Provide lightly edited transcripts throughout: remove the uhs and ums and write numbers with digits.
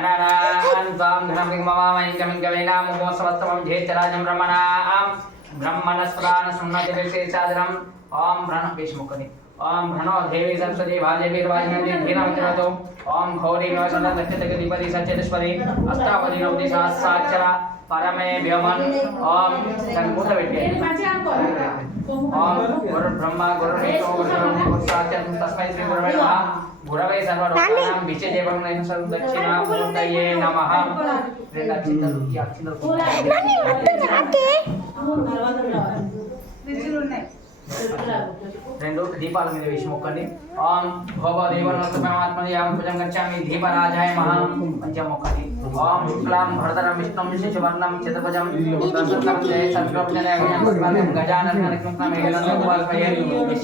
अनानां त्वां घनमिममामैकमिङ्गवेनां मुखोत्सवस्तमं जेचराजं ब्रह्मणां ब्रह्मणस्फुरान् सुन्नतिविशेषादरम् ॐ प्रणः विष्णुमुखनि ॐ प्रणो देवी सरस्वती वाजेवी वाजनन्दी धीरमतिरतो ॐ घोरी नवचन्द्रगतिपति सचेतश्वरी अष्टापदी नवति सहस्राक्षरा परमे व्योमन् ॐ तन्मूलविद्ये ॐ गुरुर्ब्रह्मा गुरुर्विष्णु गुरुर्देवो साक्षात् तस्मै श्री गुरवे नमः गुरवे सर्वलोकानां विजयदेवं दक्षिणामूर्तये नमः రెండు దీపాల మీద వేసి మొక్కండి ఓం భోగదేవనమస్తమేవాత్మయాం పూజం గచ్చామి దీపరాజాయ మహా పంచం మొక్కండి ఓం శుక్లాం భరతరం విష్ణుం శశివర్ణం చతుర్భుజం జయ సర్వజ్ఞానం గజాననం ఏకదంతోపాల్పయే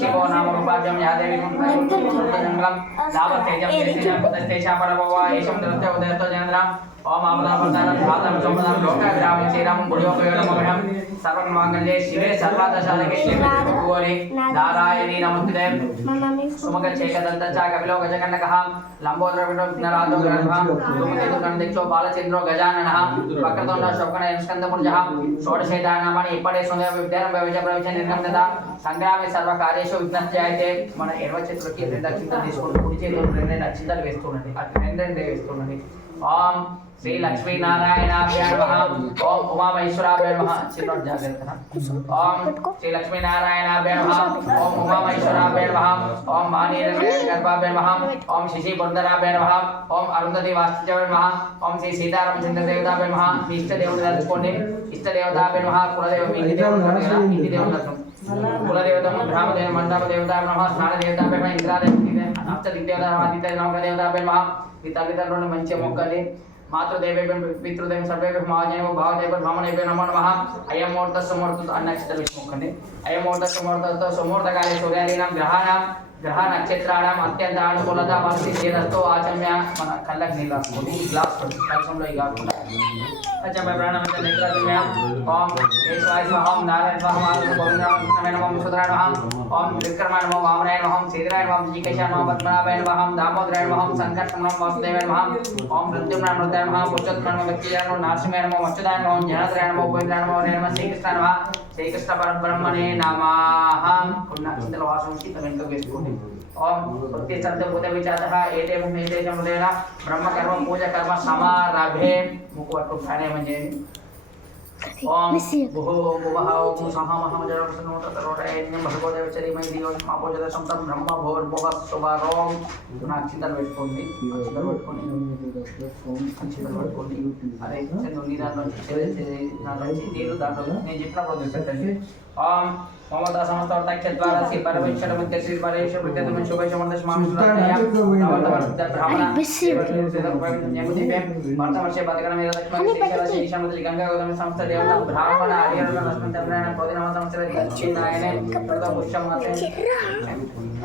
శివో నామ రూపాభ్యం యా దేవి కుంభం లాభతేజం దేశేన పదస్తేజా పరమవా ఏషం దృత్య ఉదయతో జనేంద్రం ఓం ఆమదాపదానం ధాతం చోమదాం లోకగ్రామం శ్రీరామం గుడియోగయోగ నమః సర్వం మంగళే శివే సర్వాదశాలకే శివే నారాయణీ నమస్తే సుమగ చేకదంత చ కపిలో గజకన్నకః లంబోదర విఘ్నరాజో గణః ధూమకేతు గణదిక్షో బాలచంద్రో గజాననః వక్రతుండ శోకణ స్కందపురుషః షోడశైతానామాని ఇప్పటి సుందర విద్యారం విజయ ప్రవిచ నిర్గమనత సంగ్రామే సర్వ కార్యేషు విఘ్నశ్చయతే మన ఎడమ చేతులకి రెండు అక్షింతలు తీసుకొని కుడి చేతులు రెండు అక్షింతలు వేస్తుండండి అటు రెండు వేస్తుండండి ఓం శ్రీ లక్ష్మీ నారాయణాభ్యో నమః ఓం ఉమామహేశ్వరాభ్యో నమః చిన్నోడు జాగ్రత్తన ఓం శ్రీ లక్ష్మీ నారాయణాభ్యో నమః ఓం ఉమామహేశ్వరాభ్యో నమః ఓం మానీరగర్భాభ్యో నమః ఓం శశి బుర్ధరాభ్యో నమః ఓం అరుంధతి వాస్తుదేవాభ్యో నమః ఓం శ్రీ సీతారామచంద్ర దేవతాభ్యో నమః ఇష్ట దేవుడు తలుచుకోండి ఇష్ట దేవతాభ్యో నమః కులదేవ మీ ఇంటి దేవుడు కులదేవతము గ్రామదేవ మండప దేవతాభ్యో నమః స్నాన దేవతాభ్యో నమః ఇంద్రాదేవ అష్టదిగ్దేవత ఆదిత్య నమక దేవతాభ్యో నమః మీ తల్లిదండ్రులను మంచిగా మొక్కాలి మాతృదేవేభ్యం పితృదేవం సర్వేభ్యం మహాజనో భావదేవ బ్రాహ్మణేభ్యో నమో నమః అయం ముహూర్త సుముహూర్త అన్నక్షత్ర విష్ణుముఖండి అయం ముహూర్త సుముహూర్త సుముహూర్తకాలే సూర్యాదీనాం గ్రహ నక్షత్రాణం అత్యంత అనుకూలత పరిస్థితితో ఆచమ్య మన కళ్ళకి నీళ్ళు రాసుకోండి ఈ గ్లాస్ కలశంలో ఇక అచ్చమ్య ప్రాణమంత నిద్రమ్య ఓం కేశవాయ స్వాహ ఓం నారాయణ స్వాహ మాధవ గోవిందాయ నమః ఓం సుధరాయ నమః ఓం విక్రమాయ నమః వామనాయ నమః సీధరాయ నమః జీకేశాయ నమః పద్మనాభాయ నమః దామోదరాయ నమః సంకర్షణ నమః వాసుదేవాయ నమః ఓం మృత్యుంజయ మృతాయ నమః పురుషోత్తమ నమః వ్యక్తియాయ నమః నారసింహాయ నమః మచ్చుదాయ నమః జనార్దనాయ నమః ఉపేంద్రాయ నమః శ్రీకృష్ణ నమః శ్రీకృష్ణ పరబ్రహ్మణే నమః కొన్ని అక్షంతల వాసంకి వెనుక వేసుకోండి ओम भक्ति शब्द बोधे विचारः एते मुमेते जमुदेना ब्रह्म कर्म पूजा कर्म समारभे मुखवटू खाणे म्हणजे ओम भुः भुवः ओम सह महामजरं सन्नोत तरोडयज्ञ भगवदेव चरिमय दियो मापोजद संतं ब्रह्म भोर्भुवः सुभारोम नाक्षितल పెట్టుకోండి అరే చంద్రుని దాంట్లో నీరు దాంట్లో నేను చెప్పిన ప్రాసెస్ పెట్టండి ఓం మమతా సమస్తవర్త క్షేత్రారసి పరమేశ్వర మధ్య శ్రీ పరేశ్వర విద్యతమ శుభ సమర్థ స్వామి సురాయ నవత బ్రాహ్మణ వర్తవర్షే బతకన మీద లక్ష్మణ శ్రీ శమతలి గంగా గౌతమ సంస్థ దేవత బ్రాహ్మణ హరిహర లక్ష్మణ తంత్రాయణ ప్రోదినమ సంస్థ దక్షిణాయనే ప్రత పుష్యమాతే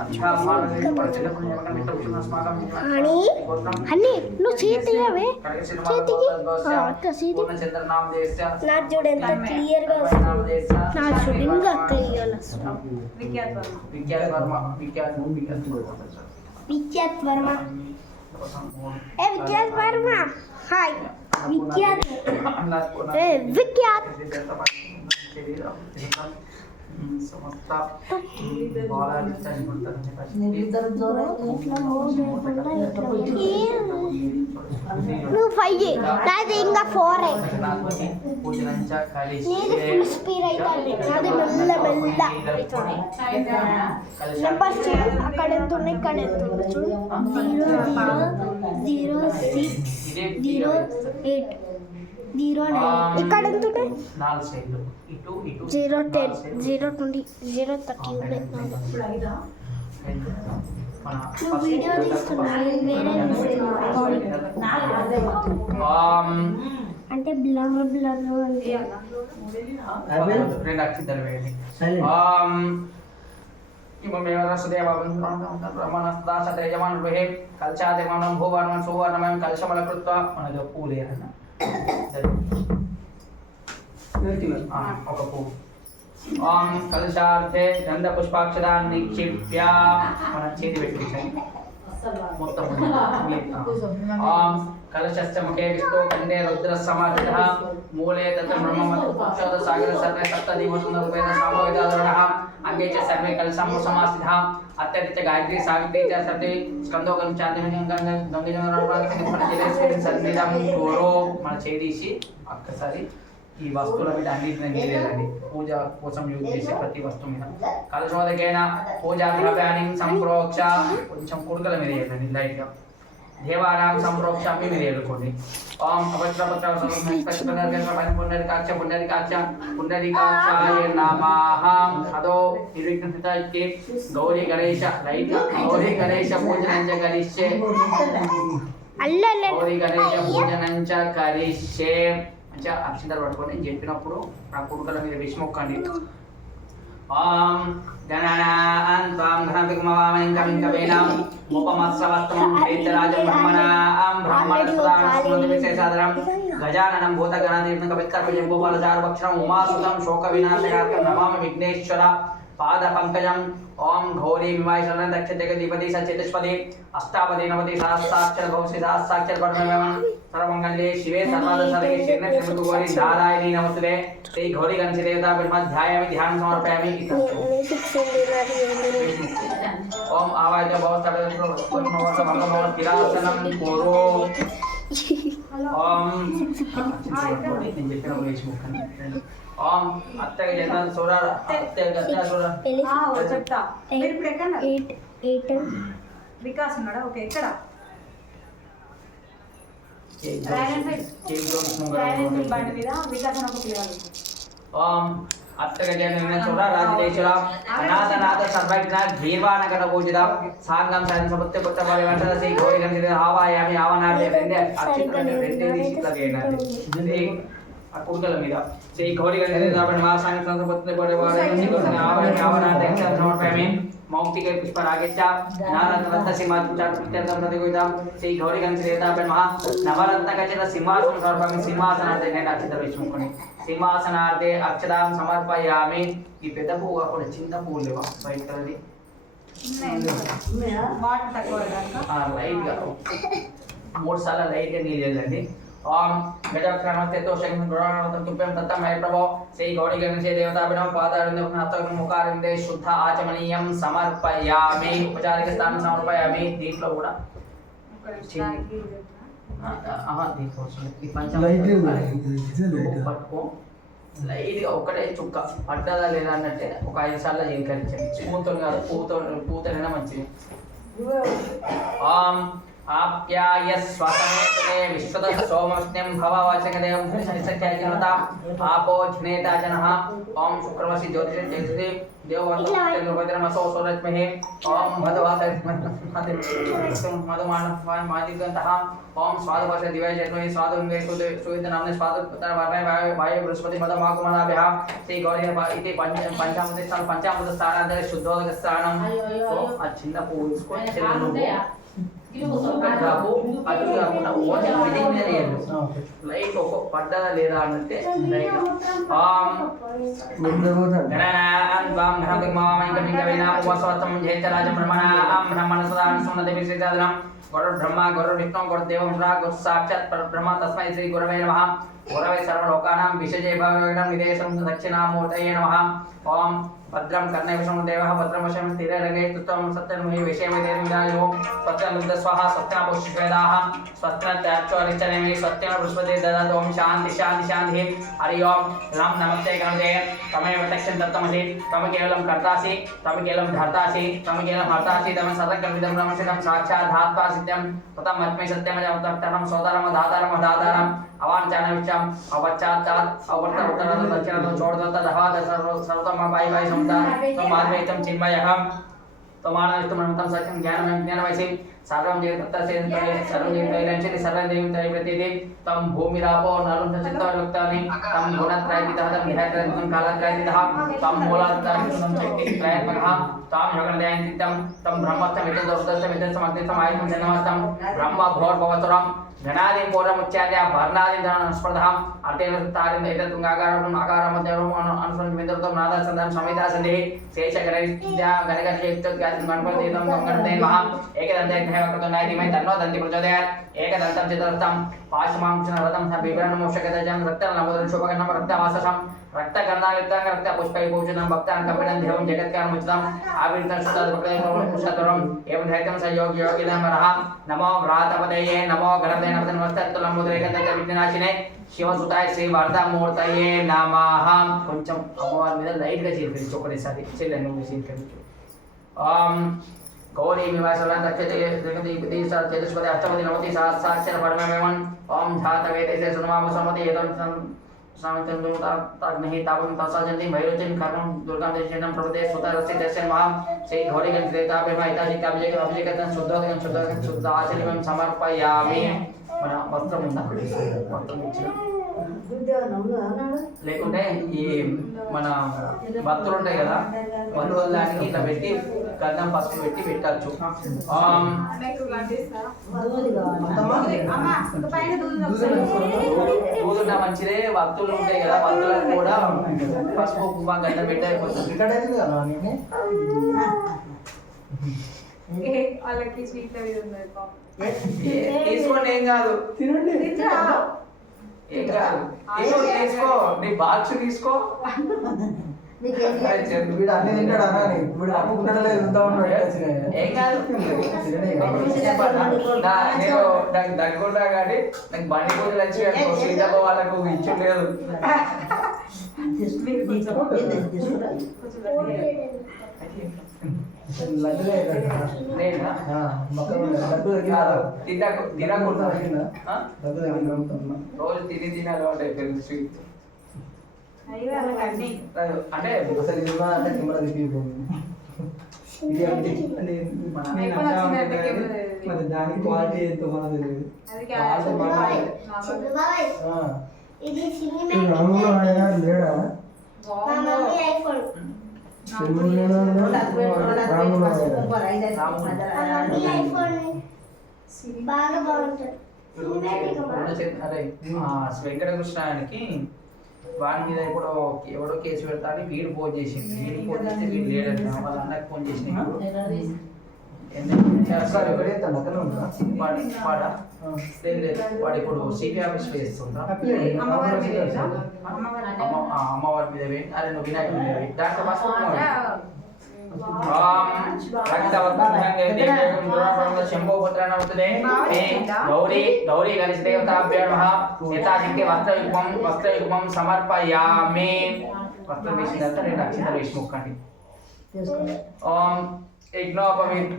అచ్చా మానసి పరిచిత పుణ్యమకం మిత్ర పుష్యమాస్మాకం అన్ని నువ్వు చేతివే చేతికి కసీది పూర్ణ చంద్ర నామ దేశ నా చూడు ఎంత క్లియర్ గా వస్తుంది నా చూడు ఇంకా తెలియాలి విఖ్యాత వర్మ విఖ్యాత్ వర్మ ఏ విఖ్యాత్ వర్మ హాయ్ విఖ్యాత్ ఏ విఖ్యాత్ సమస్త నువ్వు 5 నాది ఇంకా 4 నీది ఫుల్ స్పీడ్ అవుతుంది నాది మెల్ల మెల్ల నెంబర్స్ అక్కడ ఎంత ఉన్నాయి ఇక్కడ ఎంత ఉంది చూడు 00608 09 ఇక్కడ ఎంత ఉంటాయి 010 020 030 ఉన్నాయి నువ్వు వీడియో తీస్తున్నావు వేరే అంటే బ్లర్ బ్లర్ రెండు అక్షింతలు వేయండి బ్రహ్మణస్తాశతేజమానుభే కల్చాదిమానం భూవర్ణం సువర్ణమయం కలశమల కృత్వ మనది పూలే అన్న ఒక పువ్వు ఓం కలశార్థే గంధ పుష్పాక్షరాన్ని నిక్షిప్య మన చేతి పెట్టి మొత్తం ఓం कलशस्य मुखे विष्णु कंडे रुद्र समाधितः मूले तत्र ब्रह्ममत्क्षोद सागर सर्वे सप्तदीपसुन्दरूपेण सामवेदाधरणः अंगे च सर्वे कलशं समास्थितः अत्यधिक गायत्री सावित्री च सति स्कंदो गं चांदिमजं गं गंगजनरापार्थिनिपणजिले सन्निधं कोरो మన చేదీసి ఒక్కసారి ఈ వస్తువుల మీద అన్నిటిని నీరేదండి పూజ కోసం యూజ్ చేసే ప్రతి వస్తువు మీద కలశోదకేన పూజా ద్రవ్యాన్ని సంప్రోక్ష కొంచెం కుడుకల మీద వేయండి లైట్గా దేవానాం సంప్రోక్షామి మీరు ఏలుకోండి ఓం అపత్రపత్ర పుండరీకాక్ష పుండరీకాక్ష పుండరీకాక్షాయ నమః అదో నిర్విఘ్నత ఇతి గౌరీ గణేశ లైట్ గౌరీ గణేశ పూజనంచ కరిష్యే గౌరీ గణేశ పూజనంచ కరిష్యే మంచిగా అక్షంతలు పట్టుకొని నేను చెప్పినప్పుడు నా కుడుకల మీద విష్ మొక్కండి ఓం గణనాన్ త్వాం ఘనపికమవామయం కవిం కవీనాం ఉపమత్సవస్తమం వేదరాజం బ్రహ్మణాం బ్రహ్మణస్పదాం స్మృతివిశేషాదరం గజాననం భూతగణాధీర్ణ కవిత్కర్పజం భూపాలచారుభక్షణం ఉమాసుతం శోక వినాశకార్కం నమామి విఘ్నేశ్వర पाद पंकजम ओम घोरी विमाय शरण दक्ष जगदीपति सचेतस्पति अष्टापदी नवति सहस्राक्षर भवसि सहस्राक्षर परमेवं सर्वमंगले शिवे सर्वदा सर्वे शरणे त्र्यंबके गौरी नारायणी नमस्ते श्री घोरी गणेश देवता ब्रह्म ध्यायामि ध्यान समर्पयामि ओम आवाज भवस्तडो भगवत भगवत किरासनं कोरो ओम ओम अत्तगे जन सोरा अत्ते गत्ता सोरा చెప్తా మీరు ఇప్పుడు ఎక్కడ 8 వికాస్ ఉన్నాడా ఓకే ఎక్కడ బండి మీద వికాస్ అని ఒక పిల్లవాడు ओम अत्तगे जन सोरा राजदेशरा अनाथनाथ सर्वज्ञ धीर्वानगर पूजिता सांगम सन सबत्ते पुत्र परिवर्तन से गौरी गणेश आवायामि आवानार्थे रेंडे अक्षितने रेंडे दिशितगेनाते ఆ కుడుకల మీద శ్రీ గౌరీ గణేశ బ్రహ్మాసాని సంపత్తి పరివారాన్ని కోసం ఆవరణ అక్షర సమర్పయామి మౌక్తిక పుష్పరాగేచ్చ నారత్న సింహాసన పుత్రం ప్రతిగోయిదాం శ్రీ గౌరీ గణేశ దేవతా బ్రహ్మ నవరత్న గజన సింహాసన సమర్పయామి సింహాసనార్థే నేను అక్షత వేసుకొని సింహాసనార్థే అక్షతాం సమర్పయామి ఈ పెద్ద పువ్వు అప్పుడు చిన్న పువ్వు లేవా వైట్ కలర్ది వాటర్ తక్కువ లైట్ గా 3 సార్లు లైట్ గా నీళ్ళు వెళ్ళండి ओम गजक्रमस्ते तो शक्ति गुणानंदं तुभ्यं तत्तमय प्रभो श्री गौरी गणेश देवताभ्यां पादारविन्दं हस्तकं मुखारविन्दे शुद्ध आचमनीयं समर्पयामि उपचारिक स्थानं समर्पयामि దీంట్లో కూడా దీంట్లో ఈ పంచామృతం పట్టుకో లైట్గా ఒకటే చుక్క పడ్డదా లేదా అన్నట్టే ఒక 5 సార్లు జీలకరించండి స్పూన్తో కాదు పూతనైనా మంచిది ఓం आप्याय स्वसमेतने विश्वतः सोमस्नें भववाचकदेवं धनिसख्याजिनता आपो जनेता जनः ओम शुक्रवसि ज्योतिषे ज्योतिषे देववन्तमसो सोरश्महे ओम मधुमानवान् मादिगन्तः ओम स्वादुभाषे दिवाय जन्महि स्वादुन्वे सुविधनाम्ने स्वादुपुत्र वर्णे वायु बृहस्पति मदमाकुमनाभ्यः श्री गौरी इति पंचामृत स्थानान्तरे शुद्धोदकस्थानं आ చిన్న పువ్వు తీసుకొని చెల్లెలు లైట్ ఒక పడ్డదా లేదా అంటే ब्रह्मा गुरु विष्णु गुरुदेव गुरु साक्षात् परब्रह्म तस्मै श्री गुरवे नमः गुरवे सर्वलोकानां विशेषे भगवान् विदेशं दक्षिणामूर्तये नमः ओम भद्रं कर्णे विष्णु देवः भद्रं वशं स्थिरे रगे स्तुतं सत्यमहि विषयमे देवविदायो सत्यं लुब्ध स्वाहा सत्यं पुष्पेदाः सत्यं त्याच्चोरिचनेमि सत्यं बृहस्पति ददातु ओम शांति शांति शांति हरि ओम लं नमस्ते गणपते तमेव प्रत्यक्षं दत्तमसि तम केवलं कर्तासि तम केवलं धर्तासि तम केवलं हर्तासि तम सर्वकल्पितं ब्रह्मसिद्धं साक्षात् धात्वा सत्यं ततं मत्मे सत्यमजं सोदारं दातारं दातारं अवाञ्छानविषयम् अवच्चात् अवर्तवर्तनं दक्षिणं चोडदत्त दहाद सर्वतम बाई बाई समता तमाद्वैतं चिन्मयः तमानविष्टुमनन्तं सत्यं ज्ञानं ज्ञानमयसि सर्वं जगत्तस्य सर्वं जगदैलंचति सर्वं देवं प्रतीति तं भूमिरापो नलं चित्तवक्तानि तं गुणत्रयतितः तं निहत्रयतितं कालत्रयतितः तं मूलात्रयतितं शक्तित्रयात्मकः तां योगनदयन्तितं तं ब्रह्मस्थमितं दोषदस्थमितं समग्नितं आयुधं जन्मस्थं ब्रह्म घोर भवतुरं ఘనాది పూర్వముచ్యాది వర్ణాది స్పర్ధాం అర్థేన తారిం ఏతత్తుంగాకారం ఆకారం మధ్యరూపం అనుసరణ విందరతో నాద సంధానం సమేత సంధి శేష గణిత్య గణగణిత్యోద్గాతం గణపతిదం గణపతే మహా ఏకదంతే భయవక్రతునాయ ధీమై తన్నో దంతి ప్రచోదయాత్ ఏకదంతం చతుర్థం పాశమాంక్షణ రథం బిభ్రణ మోక్షగదజం రక్తం నమోదన శోభకర్ణం రక్తవాససం రక్తగంధాయుక్తం రక్త పుష్పైభూషణం భక్తాన్ కపిలం దేవం జగత్కారముచితం ఆవిర్తం శుద్ధం ఏం ధైర్యం సయోగి యోగినం రహ నమో వ్రాతపదయే నమో గణపతే నమస్తే నమస్తత్తులంబుద్రేకంత విఘ్ననాశినే శివసుతాయ శ్రీ వర్ధమూర్తయే నమః. కొంచెం అమ్మవారి మీద లైట్గా చీరిపించు ఒకటేసారి చెల్లెను చీరిపించు. గౌరీ వివాసలాన్ దక్షతే జగతి చతుష్పది అష్టపది నవతి సహస్రాక్షర పరమేవన్ ఓం ధాతవేదే సునమామ సమతి ఏదం సామితందు తాగ్నహి తాపం తసాజంతి భైరవతిం కర్మం దుర్గాం దేశనం ప్రపదే సుతరసి దర్శన మహా శ్రీ గౌరీ గణపతి తాపేమైతాజి అభిషేక అభిషేకం శుద్ధ ఆచరణం సమర్పయామి. మన వస్త్రం ఉందా? వస్త్రం ఇచ్చిన లేకుంటే ఈ మన భక్తులు ఉంటాయి కదా, భక్తుల దానికి ఇట్లా పెట్టి గంధం పసుపు పెట్టి పెట్టచ్చు. దూదున్న మంచిదే. భక్తులు ఉంటాయి కదా, భక్తులకు కూడా పసుపు కుంకుమ గంధం పెట్టి అయిపోతుంది. వాళ్ళకి స్వీట్ తీసుకోండి, ఏం కాదు, తినండి, ఏం కాదు. తీసుకో, నీ బాక్స్ తీసుకో. వీడు అన్ని తింటాడు అన్న, వీడు అప్పుకుంటాడు లేదు ఏం కాదు. నేను నాకు దగ్గుంటా కానీ నాకు బండి పూజలు వచ్చి సీతమ్మ వాళ్ళకు ఇచ్చలేదు. రోజు తిని తినాలి అంటే పెరుగు స్వీట్ అంటే అసలు ఇది అంటే కిమ్మల మరి దాని క్వాలిటీ ఎంతో మనకు తెలియదు. ఇది లేడా ఐఫోన్ బాగా బాగుంటుంది. వెంకటకృష్ణానికి వాడి మీద ఇప్పుడు ఎవడో కేసు పెడతాడు, వీడు ఫోన్ చేసింది. వీడు ఫోన్ చేస్తే వీడు లేడంట. వాళ్ళ అన్నకి ఫోన్ చేసిన వాడు ఇప్పుడు సిపి ఆఫీస్ లో చేస్తుంటా. అమ్మవారి మీద అరే నువ్వు వినాయకుడి మీద దాంట్లో ఫస్ట్ గౌరీ గౌరీ గణేశ దేవతాభ్యో నమః. యథాశక్తి వస్త్రయుగ్మం సమర్పయామి. వస్త్రం వేసిన తర్వాత రెండు అక్షింతలు వేసి మొక్కండి. ఓం యజ్ఞోపవీత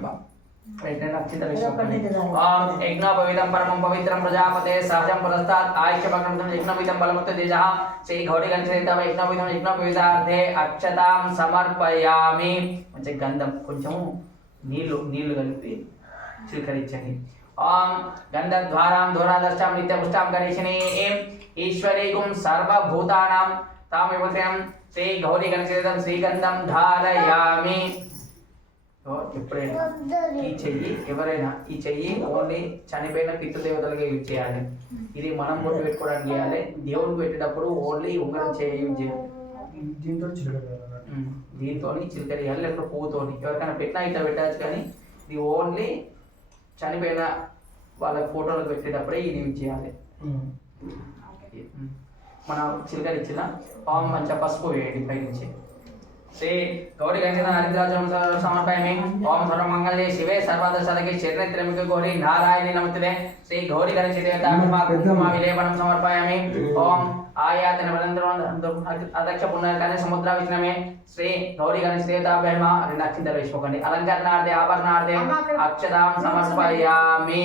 యజ్ఞోపవీతం పరమం పవిత్రం ప్రజాపతే సహజం పురస్తాత్ ఆయుష్యభగ్నం యజ్ఞోపవీతం బలముక్త తేజః శ్రీ గౌరీ గణేశ యజ్ఞోపవీతం యజ్ఞోపవీతార్థే అక్షతాం సమర్పయామి. మంచి గంధం కొంచెం నీళ్లు కలిపి స్వీకరించండి. ఓం గంధద్వారాం ధూరాదర్శాం నిత్యపుష్టాం గణేశిని ఈశ్వరీగుం సర్వభూతానాం తామివత్యం శ్రీ గౌరీ గణేశ శ్రీగంధం ధారయామి. ఎప్పుడైనా ఈ చెయ్యి ఎవరైనా ఈ చెయ్యి ఓన్లీ చనిపోయిన పితృదేవతలకే యూజ్ చేయాలి. ఇది మనం బొట్టు పెట్టుకోవడానికి చేయాలి. దేవుడికి పెట్టేటప్పుడు ఓన్లీ ఉంగరం చేయి యూజ్ చేయాలి. దీంతో చిలకడ వేయాలి, లేకపోతే పువ్వుతోని ఎవరికైనా పెట్టినా ఇట్లా పెట్టచ్చు. కానీ ఇది ఓన్లీ చనిపోయిన వాళ్ళ ఫోటోలకు పెట్టేటప్పుడే ఇది యూజ్ చేయాలి. మన చిలకడ ఇచ్చిన పాము మంచిగా పసుపు వేయండి పైనుంచి. శ్రీ గౌరీ గణేశ హరిద్రాజం సమర్పయామి. ఓం సర్వమంగళే శివే సర్వాదశదకే శరణ్యత్రమిక గౌరీ నారాయణి నమస్తే. శ్రీ గౌరీ గణేశ దేవతా విలేపనం సమర్పయామి. ఓం ఆయాతన అధ్యక్ష పుణ్యకాన్ని సముద్ర విష్ణమే. శ్రీ గౌరీ గణేశ దేవతాభ్యమ రెండు అక్షింతలు వేసుకోకండి. అలంకరణార్థే ఆభరణార్థే అక్షతాం సమర్పయామి.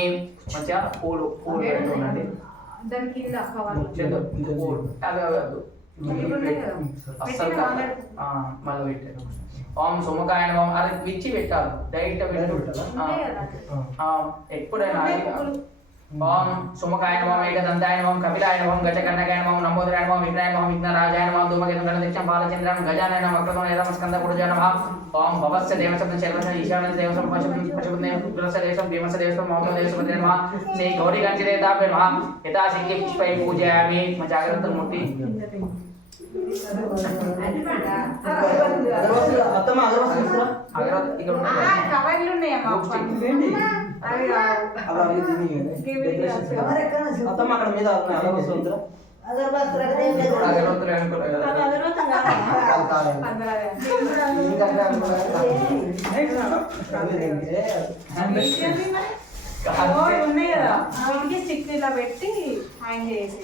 మంచిగా పూలు పెట్టుకోండి. మళ్ళీ పెట్టారు. ఓం సుముఖాయ నమః. అది మిర్చి పెట్టాలి, డైరెక్ట్ పెట్టాలి. ఎప్పుడైనా ఓం సుముఖాయ నమః ఏకదంతాయ నమః కపిలాయ నమః గజకర్ణకాయ నమః నంబోదరాయ నమః విఘ్నాయ నమః విఘ్నరాజాయ నమః ధూమకేతుం దీక్షం బాలచంద్రం గజానన నమః వక్రతుండ నమః స్కందపురుజాయ నమః ఓం భవస్య దేవశబ్ద చర్వశ ఈశాన దేవసం పశుపతినే పుత్రస్య దేవసం భీమస్య దేవసం మౌత దేవసం నమః శ్రీ గౌరీ గంజనేతాభ్య నమః యథాశక్తి పుష్పై పూజయామి మా జాగ్రత్త మూర్తి అత్తమ్మ అగరబత్తులు ఇస్తారా? అగరబత్తి ఇక్కడ ఉన్నాయి కవర్లు ఉన్నాయమ్మా అవి కావు. అవి అవి తిని డెకరేషన్ అత్తమ్మ అక్కడ మీద ఉన్నాయి అగరబత్తులు ఉందా? అగరబత్తులు అనుకున్నా కదా కాదు, కాదు. అందరూ ఎందుకంటే అనుకున్నా ఓ, ఉన్నాయి కదా వీటికి స్టిక్ ఇలా పెట్టి హ్యాంగ్ చేసి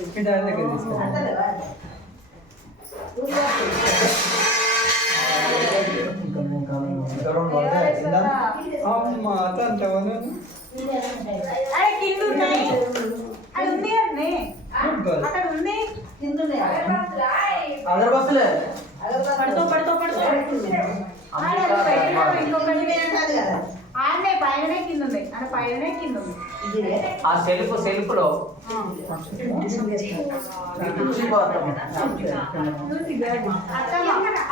అరే కింద ఉన్నాయి అది ఉంది కదనే అక్కడ ఉంది అగరబత్తులే ఆడనే పైననే కింద ఉంది అంటే పైననే కింద ఉంది ఆ సెల్ఫ్ లో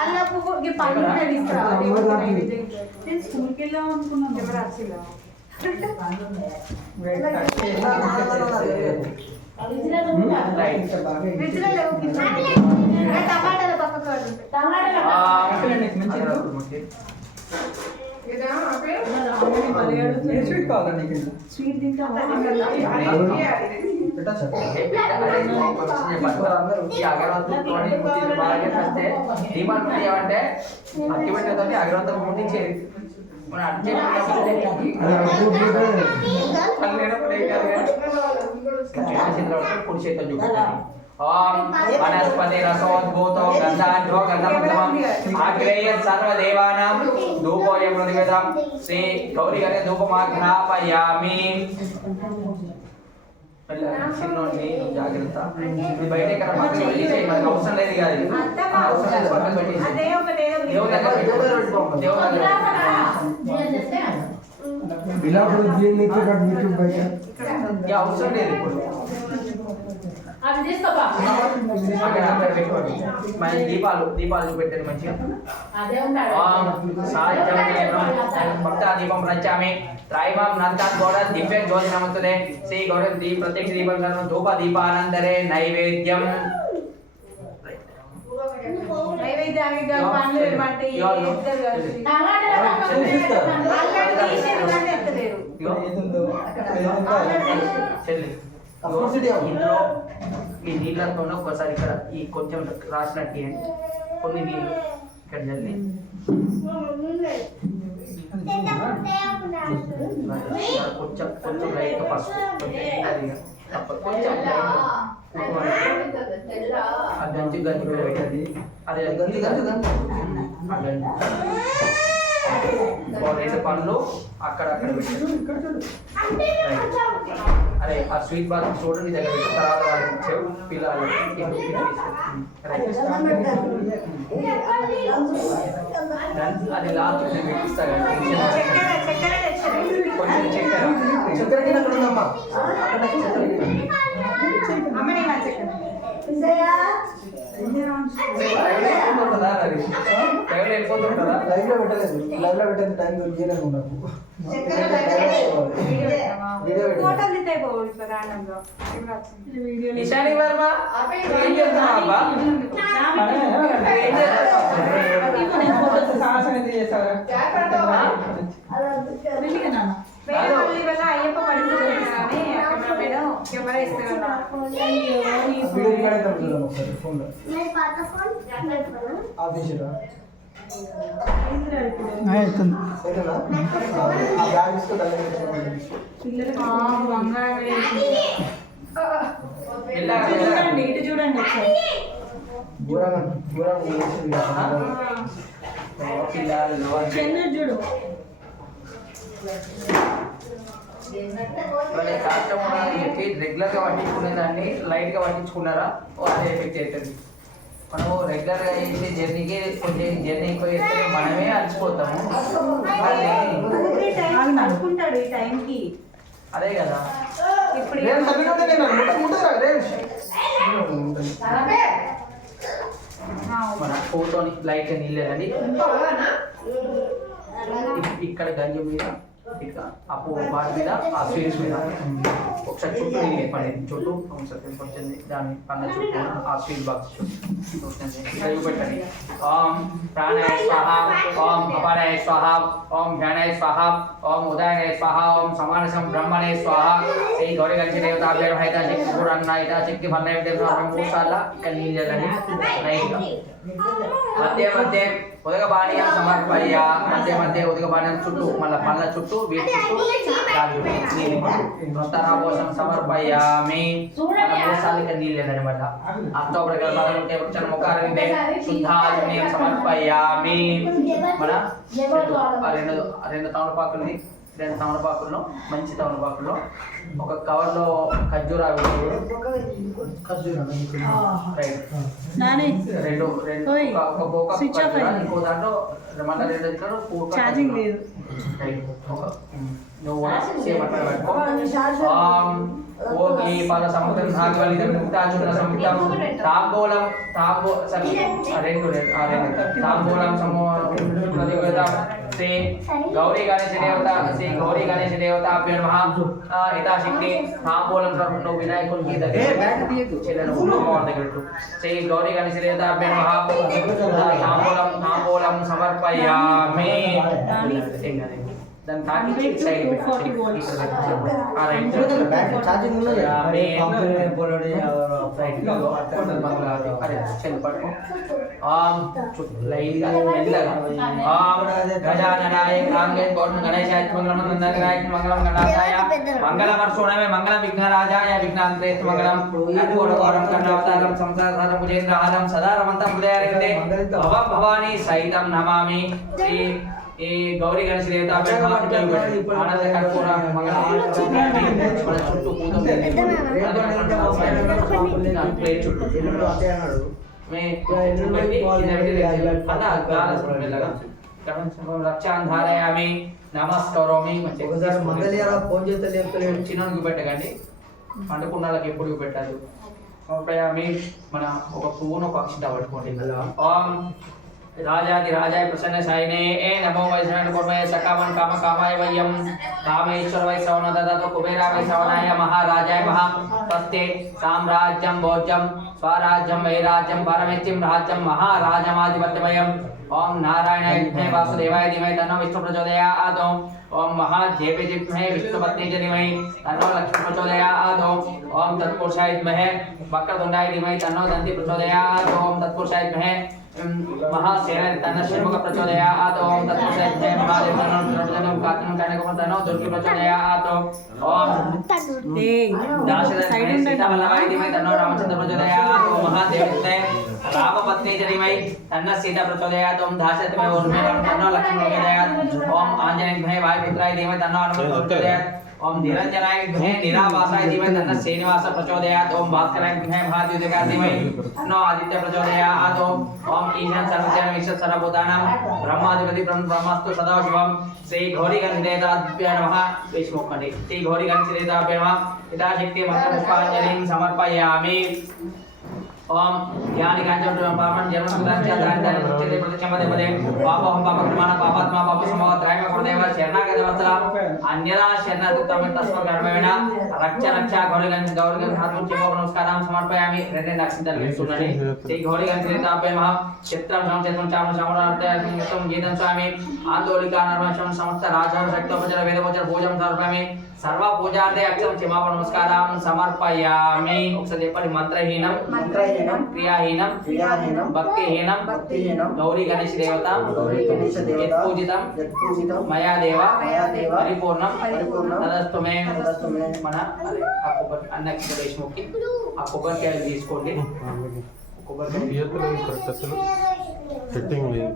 అలా పువ్వు ఈ పళ్ళు తీసుకురా నేను స్కూల్కి వెళ్ళాం అనుకున్నాను ఎవరు వచ్చిలా ఫ్రిడ్జ్ లో లేవు కింద టమాటాలు పక్కకు స్వీట్ తింటా ఈ అగరవత్తులు బాగా డిమాండ్ ఏమంటే అట్టి పెట్టేది అగరవత్తులు ముట్టించేది మన అట్టి పొడి చేతో చూపించాలి ఓం వనస్పతి రసోద్భూతో గంధాఢ్యో గంధముత్తమం ఆగ్రేయ సర్వదేవానాం ధూపోయం ప్రతివేదం శ్రీ గౌరీ గారి ధూపమాఘ్రాపయామి చిన్నోడిని జాగ్రత్త ఇది బయట ఇక్కడ పక్కన పెట్టేసి మనకు అవసరం లేదు కాదు ఇది. అవసరం లేదు పక్కన పెట్టేసి అదే ఒకటి దేవుడి దగ్గర పెట్టుకో. దేవుడి దగ్గర బిలాపుడు దీన్ని ఇక్కడ మీకు బయట ఇక అవసరం లేదు ఇప్పుడు అక్కడ అక్కడ పెట్టుకోండి మన దీపాలు చూపెట్టండి మంచిగా భక్త దీపం రచామి త్రైమాం నంతాన్ గౌడ దివ్య జ్యోతి నమస్తే శ్రీ గౌడ ప్రత్యక్ష దీపం ధూప దీపానంతరే నైవేద్యం నైవేద్యానికి పండ్లు ఇవ్వమంటే ఇద్దరు కలిసి అల్లం తీసేది కానీ ఎత్తలేరు చెల్లి ఇందులో ఈ నీళ్ళతో ఒకసారి ఇక్కడ ఈ కొంచెం రాసినట్టు కొన్ని నీళ్ళు ఇక్కడ జల్లి కొంచెం కొంచెం లైట్ పసుపు కొంచెం ఆ గంజి గంజి కూడా పెట్టండి అదే గంజి గంజి గంజి రెండు పండ్లు అక్కడక్కడ పెట్టండి అరే ఆ స్వీట్ బార్ చూడండి దగ్గర పెట్టి తర్వాత వాళ్ళకి చెవు పిల్లలు అది లాస్ట్ నేను పెట్టిస్తా కొంచెం చక్కెర చక్కెర కింద అక్కడ ఉందమ్మా అమ్మనే నా చక్కెర వెళ్ళిపోతుంటుందా లైవ్ లో పెట్టలేదు లైవ్ లో పెట్టేది టైం దొరికేలేదు నాకు వీడియో ఫోటోలు తీస్తే పోవు ఇట్లా random గా. ఇషాని వర్మ ఏం చేస్తున్నావు అబ్బా ఏం వేరే వాళ్ళు ఇవాళ అయ్యప్ప పడిపోతుంది కానీ అక్కడ మేడం కెమెరా ఇస్తారు వీడియో రికార్డ్ అయితే చూద్దాం ఒకసారి ఫోన్ లో ఆఫీసులో అవుతుందా ఆ బ్యాగ్ తీసుకుంటా చూడండి ఇటు చూడండి ఒకసారి దూరంగా దూరంగా చంద్రుడు చూడు రెగ్యులర్ గా పట్టించుకునే దాన్ని లైట్ గా పట్టించుకున్నారా అదే ఎఫెక్ట్ అవుతుంది మనము రెగ్యులర్ గా చేసే జర్నీకి కొంచెం జర్నీ ఎక్కువ చేస్తే మనమే అలసిపోతాము అనుకుంటాడు ఈ టైంకి అదే కదా ఇప్పుడు రేపు సరిగ్గా నేను ముట్టుకుంటారా రేపు మన ఫోటోని లైట్ నీళ్ళేదండి ఇక్కడ గంజి మీద ఇట్లా ఆ వాటి మీద ఆ స్వీట్స్ మీద ఒకసారి చుట్టూ పండి చుట్టూ ఒకసారి వచ్చింది దాని పన్న చుట్టూ ఆ స్వీట్ బాక్స్ చుట్టూ పెట్టండి ఓం ప్రాణాయ స్వాహ ఓం అపానాయ స్వాహ ఓం ధ్యానాయ స్వాహ ఓం ఉదయాయ స్వాహ ఓం సమానసం బ్రహ్మణే స్వాహ శ్రీ గౌరీ గణేశ దేవతాభ్యర్మ హైత శక్తి పురాణ హిత శక్తి భర్ణ దేవత మూడు సార్లు ఇక్కడ నీళ్ళు చల్లండి మధ్య మధ్య ఉదకపానీయం సమర్పయ్య మధ్య మధ్య ఉదకపానీయం చుట్టూ మళ్ళీ పళ్ళ చుట్టూ వీటి చుట్టూ నూతనాభోషం సమర్పయ్యామి మూడుసార్లు నీళ్ళు అనమాట అక్టోబర్ ముఖారంటే శుద్ధాచమనీయం సమర్పయ్యామి మన రెండు తమలపాకుల్ని రెండు తమలపాకుల్లో మంచి తమలపాకుల్లో ఒక కవర్లో ఖర్జూరా రెండు రెండు ఒక బోక ఇంకో దాంట్లో మళ్ళీ రెండు ఛార్జింగ్ లేదు నువ్వు ఓకే పాల సముద్రం భాగవలితం ముక్తాచున సంయుక్తం తాంబూలం రెండు తాంబూలం ప్రతిగత శ్రీ గౌరీ గణేశ దేవత శ్రీ గౌరీ గణేశ దేవతాభ్యో నమః యథాశక్తి తాంబూలం సర్వను వినాయకునికి శ్రీ గౌరీ గణేశ దేవతాభ్యో నమః తాంబూలం సమర్పయామి dan kaki saya ఛార్జింగ్ ఉన్నది మంగళ విఘ్నరాజాయ విఘ్నాంతే మంగళం సదారమంతం భవానీ సహితం నమామి శ్రీ ఈ గౌరీ గణేశ దేవత ఆనంద కర్పూర మన చుట్టూ ప్లేట్ చుట్టూ రక్షాన్ ధారయామి నమస్కారమి చిన్నకి పెట్టకండి పండుకున్నాళ్ళకి ఎప్పుడు పెట్టాలి మన ఒక పువ్వును ఒక అక్షింత పట్టుకోండి ఓం राजाधिराजाय प्रसन्न साइने ए नमो वैष्णव कुर्मे सकामन काम कामाय वयम कामेश्वर वै सवन ददतो कुबेरा वै सवनाय महाराजाय महा तस्ते साम्राज्यं भोज्यं स्वराज्यं वैराज्यं परमेत्यं राज्यं महाराजमाधिपत्यमयं ओम नारायणाय विद्महे वासुदेवाय धीमहि तन्नो विष्णु प्रचोदयात् ओम महादेवे विद्महे विष्णुपत्नी च धीमहि तन्नो लक्ष्मी प्रचोदयात् ओम तत्पुरुषाय विद्महे वक्रतुण्डाय धीमहि तन्नो दन्ती प्रचोदयात् ओम तत्पुरुषाय विद्महे महासेन तन्न शिवक प्रचोदयात् ओम तत्पुरुषाय महादेव तन्नो कात्नं कनकमतनो दुर्गे प्रचोदयात् ओम दाशरथ सीता वल्लभाय धीमहि तन्नो रामचंद्र प्रचोदयात् ओम महादेव विद्महे रामपत्नी च धीमहि तन्न सीता प्रचोदयात् ओम दाशरथ में उर्मे तन्नो लक्ष्मी प्रचोदयात् ओम आंजनेय विद्महे वायुपुत्राय धीमहि तन्नो हनुमत प्रचोदयात् ओम निरंजनाय विद्महे निरावासाय धीमहि तन्नो श्रीनिवास प्रचोदयात् ओम भास्कराय विद्महे महाद्युतिकाय धीमहि तन्नो आदित्य प्रचोदयात् ओम ईशान सर्वज्ञ ईश्वर सर्वभूतानां ब्रह्माधिपति ब्रह्मस्तु सदाशिवं श्री गौरी गणेश देवताभ्यो नमः विष्णुखंडे श्री गौरी गणेश देवताभ्यो नमः यथाशक्ति मंत्रपुष्पांजलिं समर्पयामि ओम ज्ञानी कांचन पावन जन्म सुदांचा दान प्रत्येक प्रतिक्षमते पदे पापं पापक्रमाण पापात्मा पापसमो त्रैव गुरुदेव शरणागत वत्सला अन्यदा शरणागतम तस्म कर्मेण रक्षा रक्षा गौरीगंज हातुं चिपो नमस्कारां समर्पयामि रेंडे नक्षत्र वेस्तुननि श्री गौरीगंज देवताभ्यो नमः चित्रं संचेतं चामं समरार्थं गीतं स्वामी आंदोलिका नर्मशं समस्त राजं शक्तोपचार वेदोपचार पूजं समर्पयामि सर्व पूजार्थे अक्षं चिमाप नमस्कारां समर्पयामि उक्सदेपरि मंत्रहीनं क्रियाहीनं भक्तिहीनं गौरी गणेश देवता यत्पूजितं मया देव परिपूर्णं तदस्तु मे మన అన్నకి దేశముఖి ఆ కొబ్బరికాయలు తీసుకోండి కొబ్బరికాయ సెట్టింగ్ లేదు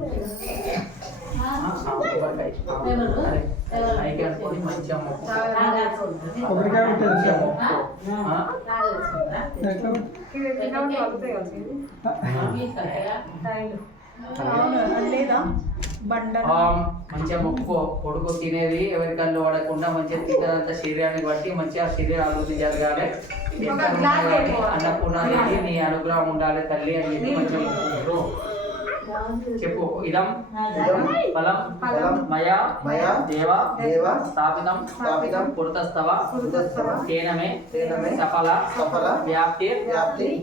లేదా మంచిగా మొక్కు కొడుకు తినేది ఎవరి కళ్ళు పడకుండా మంచిగా తిన్నదంతా శరీరాన్ని బట్టి మంచిగా శరీర అభివృద్ధి జరగాలి అన్నపూర్ణాదేవి నీ అనుగ్రహం ఉండాలి తల్లి అని చెప్పి మంచిగా మొక్కుకుంటారు. చెప్పు. ఇదం ఫలం మయా దేవ స్థాపితం పురతస్తవ తేనమే సఫల వ్యాప్తి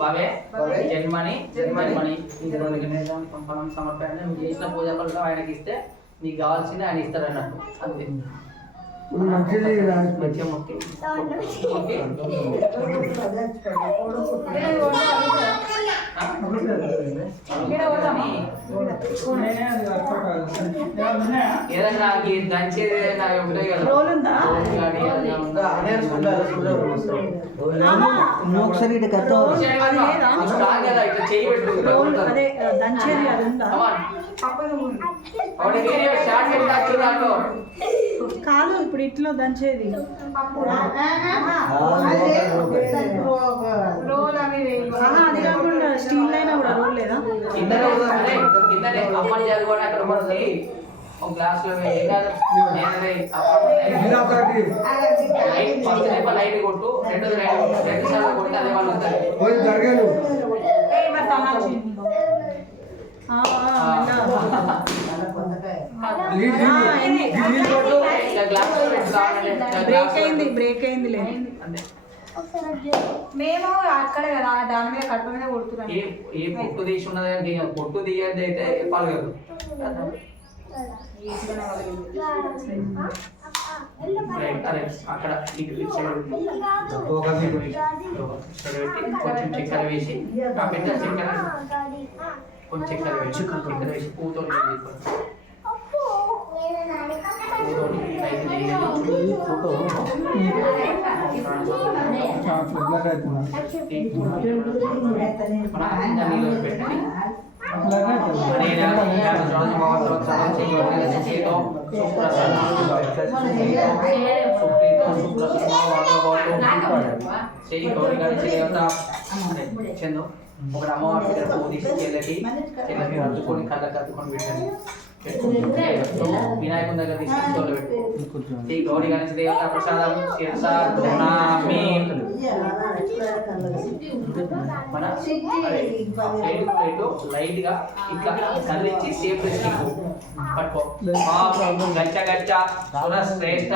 భవే జన్మని ఫలం సమర్పణ. నువ్వు చేసిన పూజ ఫలితం ఆయనకి ఇస్తే నీకు కావాల్సింది ఆయన ఇస్తారు అన్నట్టు. అంతే. మంచిగా మొక్కి ఏదన్నా దంచేది ఒకసారి ఇటు కథ కాదు ఇప్పుడు ఇట్లో దంచేది అది కాకుండా స్టీల్ అయినా కూడా రోల్ లేదా అమ్మని చదువుకోండి అక్కడ మనకి ఒక గ్లాస్ లో లైట్ కొట్టు రెండు సార్లు కొట్టి అదే వాళ్ళు బ్రేక్ అయింది మేము అక్కడ కదా దాని మీద కట్ట మీద కొడుతున్నాం. ఏ పొట్టు తీసి ఉన్నది పొట్టు తీయద్ది అయితే పాల్గొదు అక్కడ కొంచెం చక్కెర వేసి పెద్ద చక్కెర కొంచెం చక్కెర వేసి పూతో పెట్టండి. ఒక అమ్మవారి దగ్గర పువ్వు తీసి చెల్లకి అద్దుకొని కళ్ళకి అద్దుకొని పెట్టండి. వినాయకుని దగ్గర తీసుకొని తోలు పెట్టు. శ్రీ గౌరీ గణేశ దేవత ప్రసాదం మన లైట్ గా ఇట్లా కళ్ళిచ్చి సేపు పట్టుకో. గచ్చ గచ్చ సుర శ్రేష్ట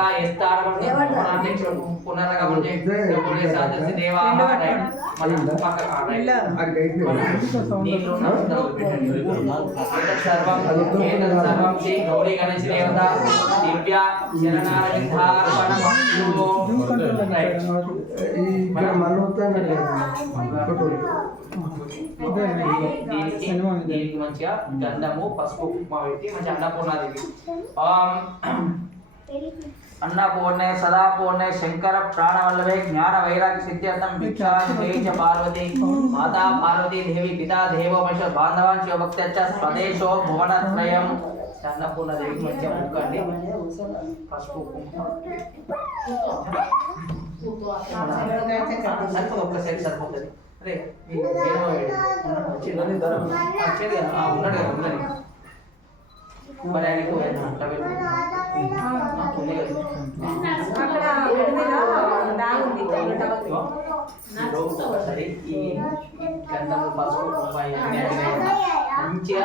సర్వం శ్రీ గౌరీ గణేశ దేవత దివ్య దీనికి మంచిగా గంధము పసుపు కుంకుమ పెట్టి మంచి అన్నపూర్ణాదేవి अन्नपूर्णे सदापूर्णे शंकर प्राणवल्लभे ज्ञान वैराग्य सिद्ध्यर्थम भिक्षां पार्वती माता पार्वती देवी पिता देवो वंश बांधवान् शिवभक्तश्च स्वदेशो भुवनत्रयम् अन्नपूर्ण देवी मध्य मुक्कंडी पసుపు కుంకుమ ఒక్కసారి సరిపోతుంది. అరే వచ్చేది ఉన్నాడు మరి ఆయనకు ఒకసారి ఈ గంటలు పసుపు మంచిగా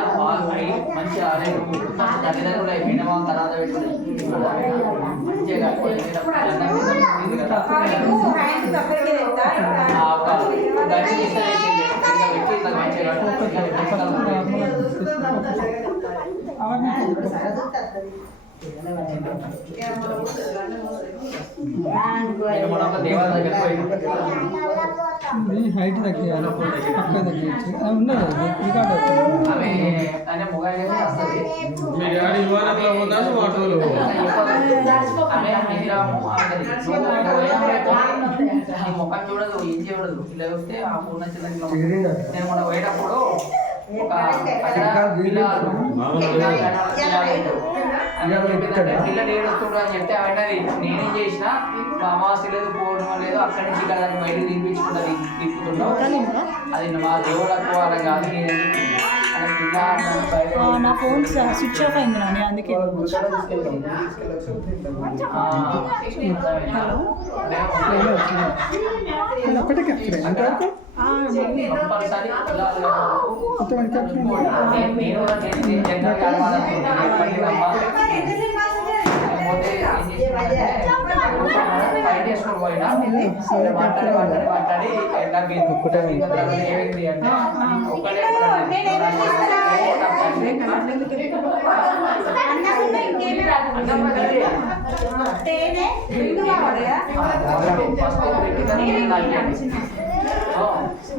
మంచిగా తల్లిదండ్రులు అయిపోయినా తర్వాత పెట్టుకుని మంచిగా హైట్ తగ్గియాలి పక్క తగ్గించి ఉన్నది అంటే మొబైల్ వస్తుంది మొఖం చూడదు ఏం చూడదు ఇలా వస్తే ఆ పూర్ణ నేను మొన్న పోయేటప్పుడు ఒక పిల్లలు ఏడుస్తుండ్రు అని చెప్తే ఆయన నేనేం చేసిన అమావాస్య లేదు పోవడం లేదు అక్కడి నుంచి ఇక్కడ బయటకు తినిపించుకుంటా తిప్పుతుంటాం అది మా దేవుళ్ళకు అలా కాదు నేను నా ఫోన్ స్విచ్ ఆఫ్ అయింది నాని అందుకే ఒకటే క్యాప్చర్ ఎంతవరకు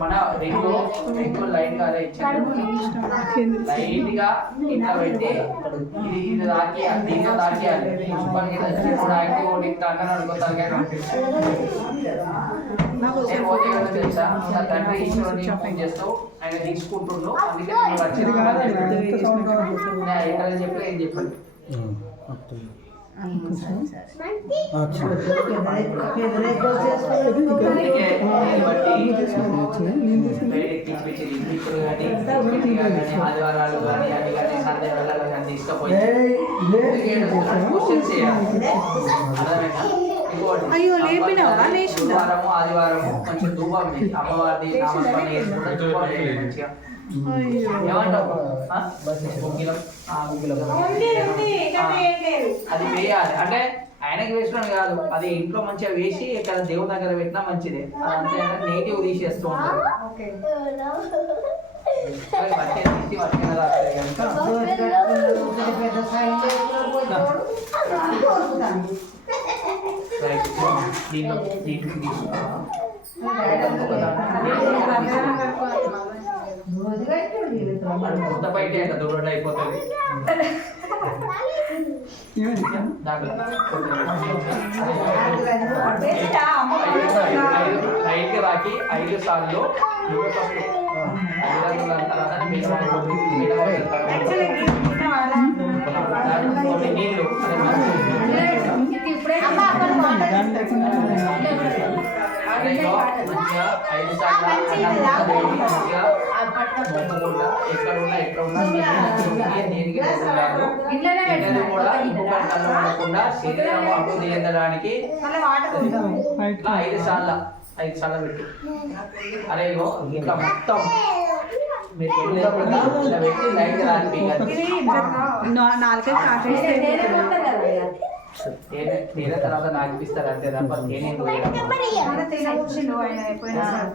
మన రెండు లైన్ గా ఇచ్చారు లైట్ గా ఇట్లా పెట్టి ఇది దాకి దీంతో దాకియాలి యాక్టివ్ ఓడికి అనుకోతాను తెలుసా తండ్రి ఈశ్వరుని చేస్తావు ఆయన తీసుకుంటుండు అందుకే వచ్చింది చెప్పి ఏం చెప్పండి ఆదివారాలు కానీ అవి కానీ సందేహాలు కానీ తీసుకుపోయి అయ్యో లేపినావా వారము ఆదివారము కొంచెం ధూపం అమ్మవారి నామస్మరణ చేసుకుంటే ధూపం మంచిగా ఏమంటావు అది వేయాలి అంటే ఆయనకి వేసుకోవడం కాదు అది ఇంట్లో మంచిగా వేసి ఇక్కడ దేవుడి దగ్గర పెట్టినా మంచిదే అంతే నెగిటివ్ తీసేస్తూ ఉంటారు కొత్త బయట దూరం అయిపోతుంది లైట్ రాకి 5 సార్లు నీళ్ళు మంచిగా 5 సార్లు ఎక్కడ ఉన్నా కూడా శరీరం అభివృద్ధి చెందడానికి 5 సార్లు పెట్టు అరే ఇట్లా మొత్తం పెట్టి లైట్ తేనే తర్వాత నాకు ఇస్తారు అంతే తప్ప తేనే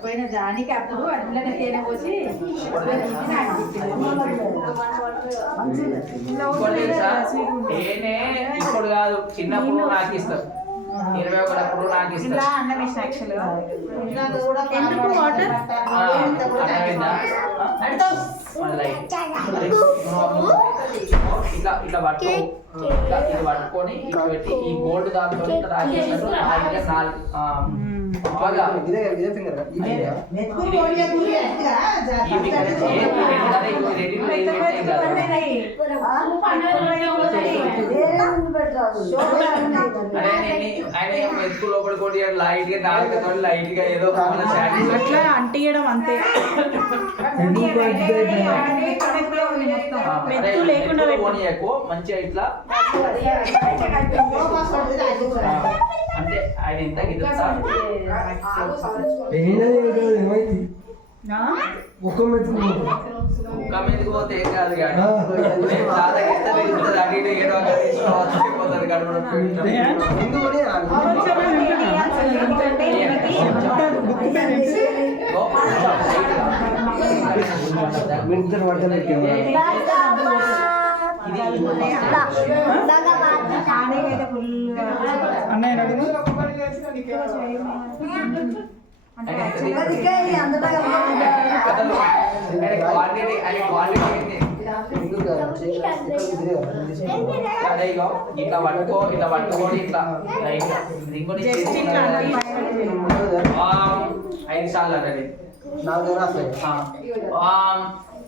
పోయిన దానికి అప్పుడు అట్లనే తేనె పోసి తేనే ఇప్పుడు కాదు చిన్నప్పుడు నాకు ఇస్తారు 21 అప్పుడు నాకు ఇస్తారు అన్నం వేసిన ఎందుకు వాటర్ ఇట్లా ఇట్లా పట్టుకో ఇది పట్టుకొని ఇట్లా పెట్టి ఈ గోల్డ్ దాంట్లో ఇట్లా రాకేసినట్టు బాగా మెతుకు లోపల కొట్టి లైట్ గా నాలుగు లైట్ గా ఏదో అట్లా అంటియడం అంతే మెతుకు లేకుండా మంచిగా ఇట్లా అంటే ఆయన ఎంత ఒక్క మీదకి పోతే ఏం కాదు కానీ చాలా అటు ఏదో తీసుకోవచ్చు ఇట్లా పట్టుకొని ఇట్లా 5 సార్లు అన్నది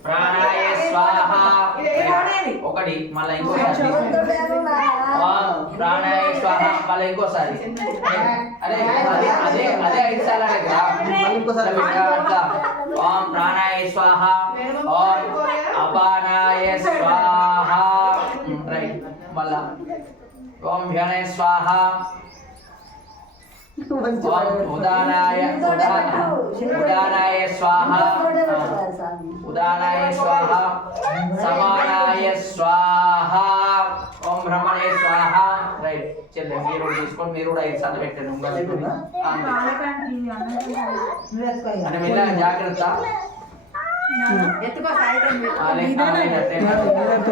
ప్రాణాయ స్వాహ ఒకటి మళ్ళీ ఇంకోసారి ప్రాణాయ స్వాహ మళ్ళీ ఇంకోసారి అదే అదే అదే 5 సార్లు అట్లా ఓం ప్రాణాయ స్వాహ ఓం అపానాయ స్వాహ రైట్ మళ్ళా ఓం ధ్యానాయ స్వాహ ఉదానాయ స్వాహ ఉదానాయ స్వాహ సమానాయ స్వాహ ఓం బ్రహ్మణే స్వాహ రైట్ చెల్లె మీరు తీసుకోండి మీరు కూడా 5 సార్లు పెట్టండి అంటే మెల్లగా జాగ్రత్త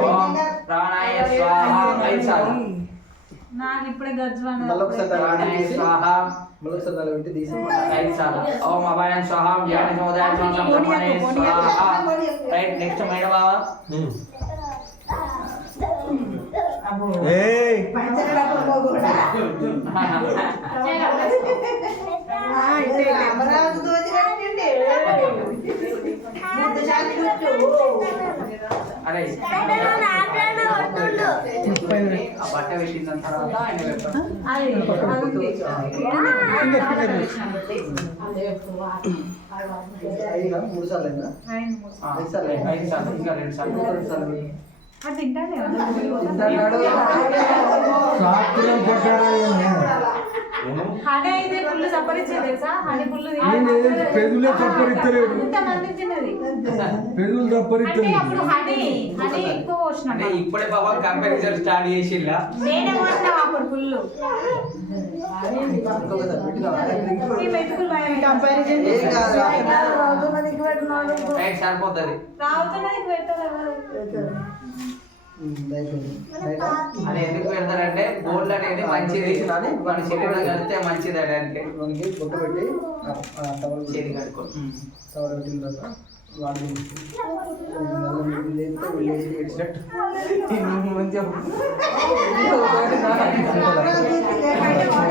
ఓం ప్రాణాయ స్వాహ 5 సార్లు నాకు ఇప్పుడే గజ్వాన ప్రాణాయ స్వాహ 5 సార్లు ఓం అభయాయ స్వాహ జ్ఞాన సముదాయ స్వాహ బ్రహ్మణే స్వాహ రైట్ నెక్స్ట్ మేడం బావా అరే ఆ బట్ట పెట్టిన తర్వాత ఆయన పెట్టాలి మూడు సార్లు ఇంకా 2 సార్లు అది తింటానే హనీ అయితే ఫుల్ సపరిచ్చే తెలుసా హనీ ఫుల్ పెదులే తప్పరిత్తలేడు ఇంతమంది తిన్నది పెదులు అంటే తప్పరిత్తలేడు అప్పుడు హనీ ఎక్కువ పోసిన అంటే ఇప్పుడే బాబా కంపారిజన్ స్టార్ట్ చేసిల్లా నేనే పోసిన అప్పుడు ఫుల్ ఈ మెతుకులు కంపారిజన్ రైట్ సరిపోతుంది రావుతున్నది పెట్టదు అది ఎందుకు పెడతారంటే గోల్డ్ అనేది మంచిది మన శరీరం కలిస్తే మంచిది అంటే మనకి బొట్ట పెట్టి చేతి కడుకో తవడ పెట్టిన తర్వాత వాడు పెట్టినట్టు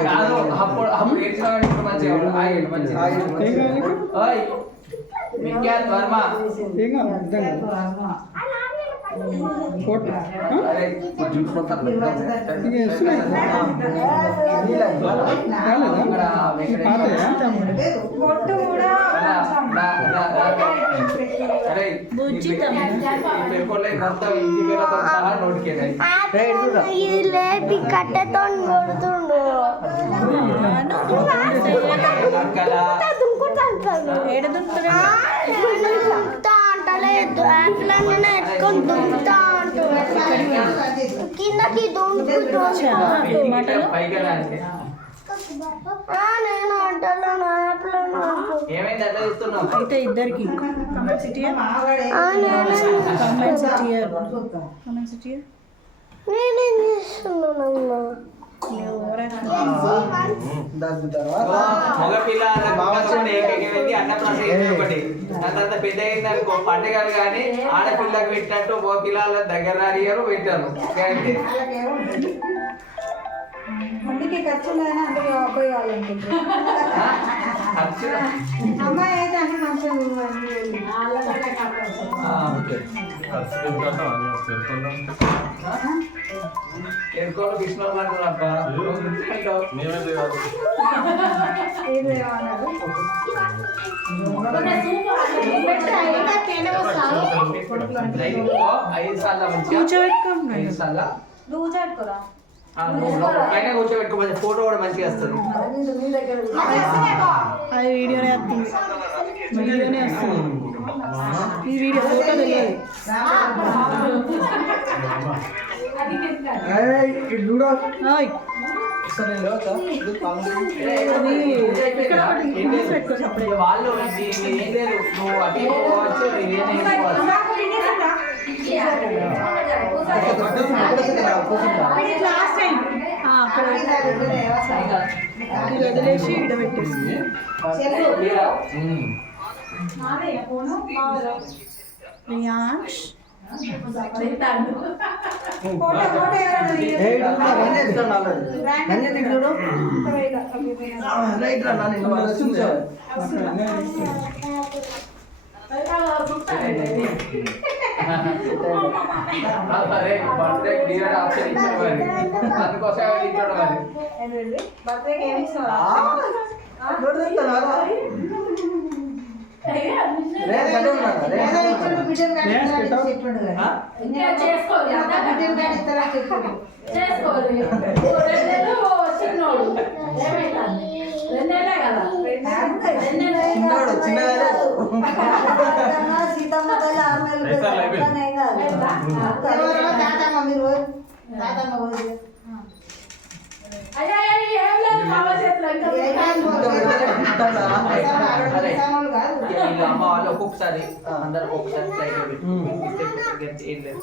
కాదు అప్పుడు ఏడ్చినాడు ఇప్పుడు మంచిగా ఆగండి మంచిగా ఓయ్ విఖ్యాత్ వర్మ ఏం కాదు ఫోటో అరే ఇంకా వస్తున్నాయి కాలేదా పాతయా పొట్టు కూడా అరే మొత్తం ఇంటి పేరుతో సహా నోటికేదాయి ఇది లేపి కట్టెతో కొడుతుండు అంటలేదు యాప్లన్నీ ఎత్తుకొని దుంకుతా కిందకి నేను అంటలేను యాప్లను ఏమైంది అట్లా చూస్తున్నావు అయితే ఇద్దరికి కమెంట్ సిటీ నేనేం చేస్తున్నానమ్మా దాని తర్వాత మగ పిల్లలు ఏకైకమైంది అన్నప్రాసం ఒకటి దాని తర్వాత పెద్ద అయింది అనుకో పండుగలు కానీ ఆడపిల్లకి పెట్టినట్టు మగ పిల్లల దగ్గర రానియరు పెట్టారు అంతే అందుకే ఖర్చు లేదని అందుకే అబ్బాయి వాళ్ళు ఖర్చు అమ్మాయి అయితే అన్ని మంచిగా ఎరుకోలు కృష్ణ మాట్లాడబ్బా ఏది లేవన్నారు ఐదు సార్లు మంచిగా 5 సార్లు నువ్వు చెప్పుకోరా పైన కూర్చోబెట్టుకోవచ్చు ఫోటో కూడా మంచిగా వస్తుంది అది వీడియోనే వస్తుంది వీడియోనే వస్తుంది ఈ వీడియో ఫోటో తెలియదు హాయ్ వాళ్ళు ఏం లేదు నువ్వు అటు పోవచ్చు ఇదేం లాస్ట్ టైం వదిలేసి ఇక్కడ పెట్టేసి ప్రియాంష్ బర్త్డే క్లియర్ ఆప్షన్ ఇచ్చాడు మరి అందుకోసం ఇచ్చాడు మరి బర్త్డేకి ఏమి ఇస్తావా ఇంకా చేసుకోవాలి చేసుకోవాలి 2 నెలలు చిన్నోడు ఏమైతుంది 2 నెలలే కదా 2 నెలలు సీతమ్మ తల్లి 6 నెలలు తాతమ్మ మీరు అయ్యా ఏం లేదు మామ చేతిలో వీళ్ళ అమ్మ వాళ్ళు ఒక్కొక్కసారి అందరు ఒక్కొక్కసారి ఫ్లైట్ ఏం లేదు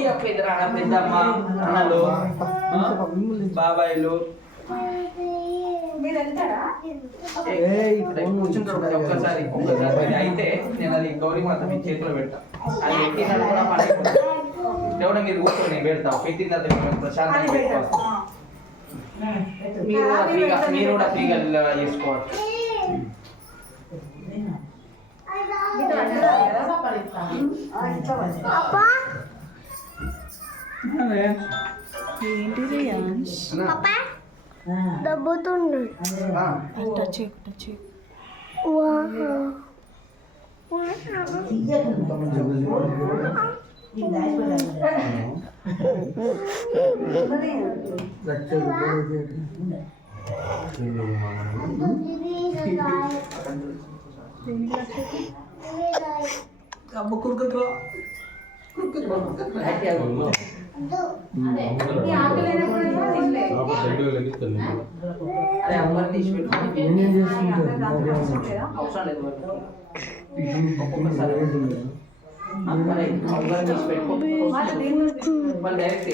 ఇక పెద్దమ్మ అన్నలు బాబాయిలు మీరు వెళ్తారా కూర్చుంటారు ఒక్కసారి అయితే నేను అది గౌరీ మాత మీ చేతిలో పెడతా అది పెట్టినట్టు కూడా పని దేవుడు మీరు కూర్చొని నేను పెడతా పెట్టిన తర్వాత ప్రశాంతంగా పెట్టుకోవాలి మీరు కూడా ఫ్రీగా చేసుకోవచ్చు దబ్బుతుండు అరే అమ్మని తీసి అవసరం లేదు ఒక్కొక్కసారి అమ్మని తీసి పెట్టుకో వాళ్ళు డైరెక్ట్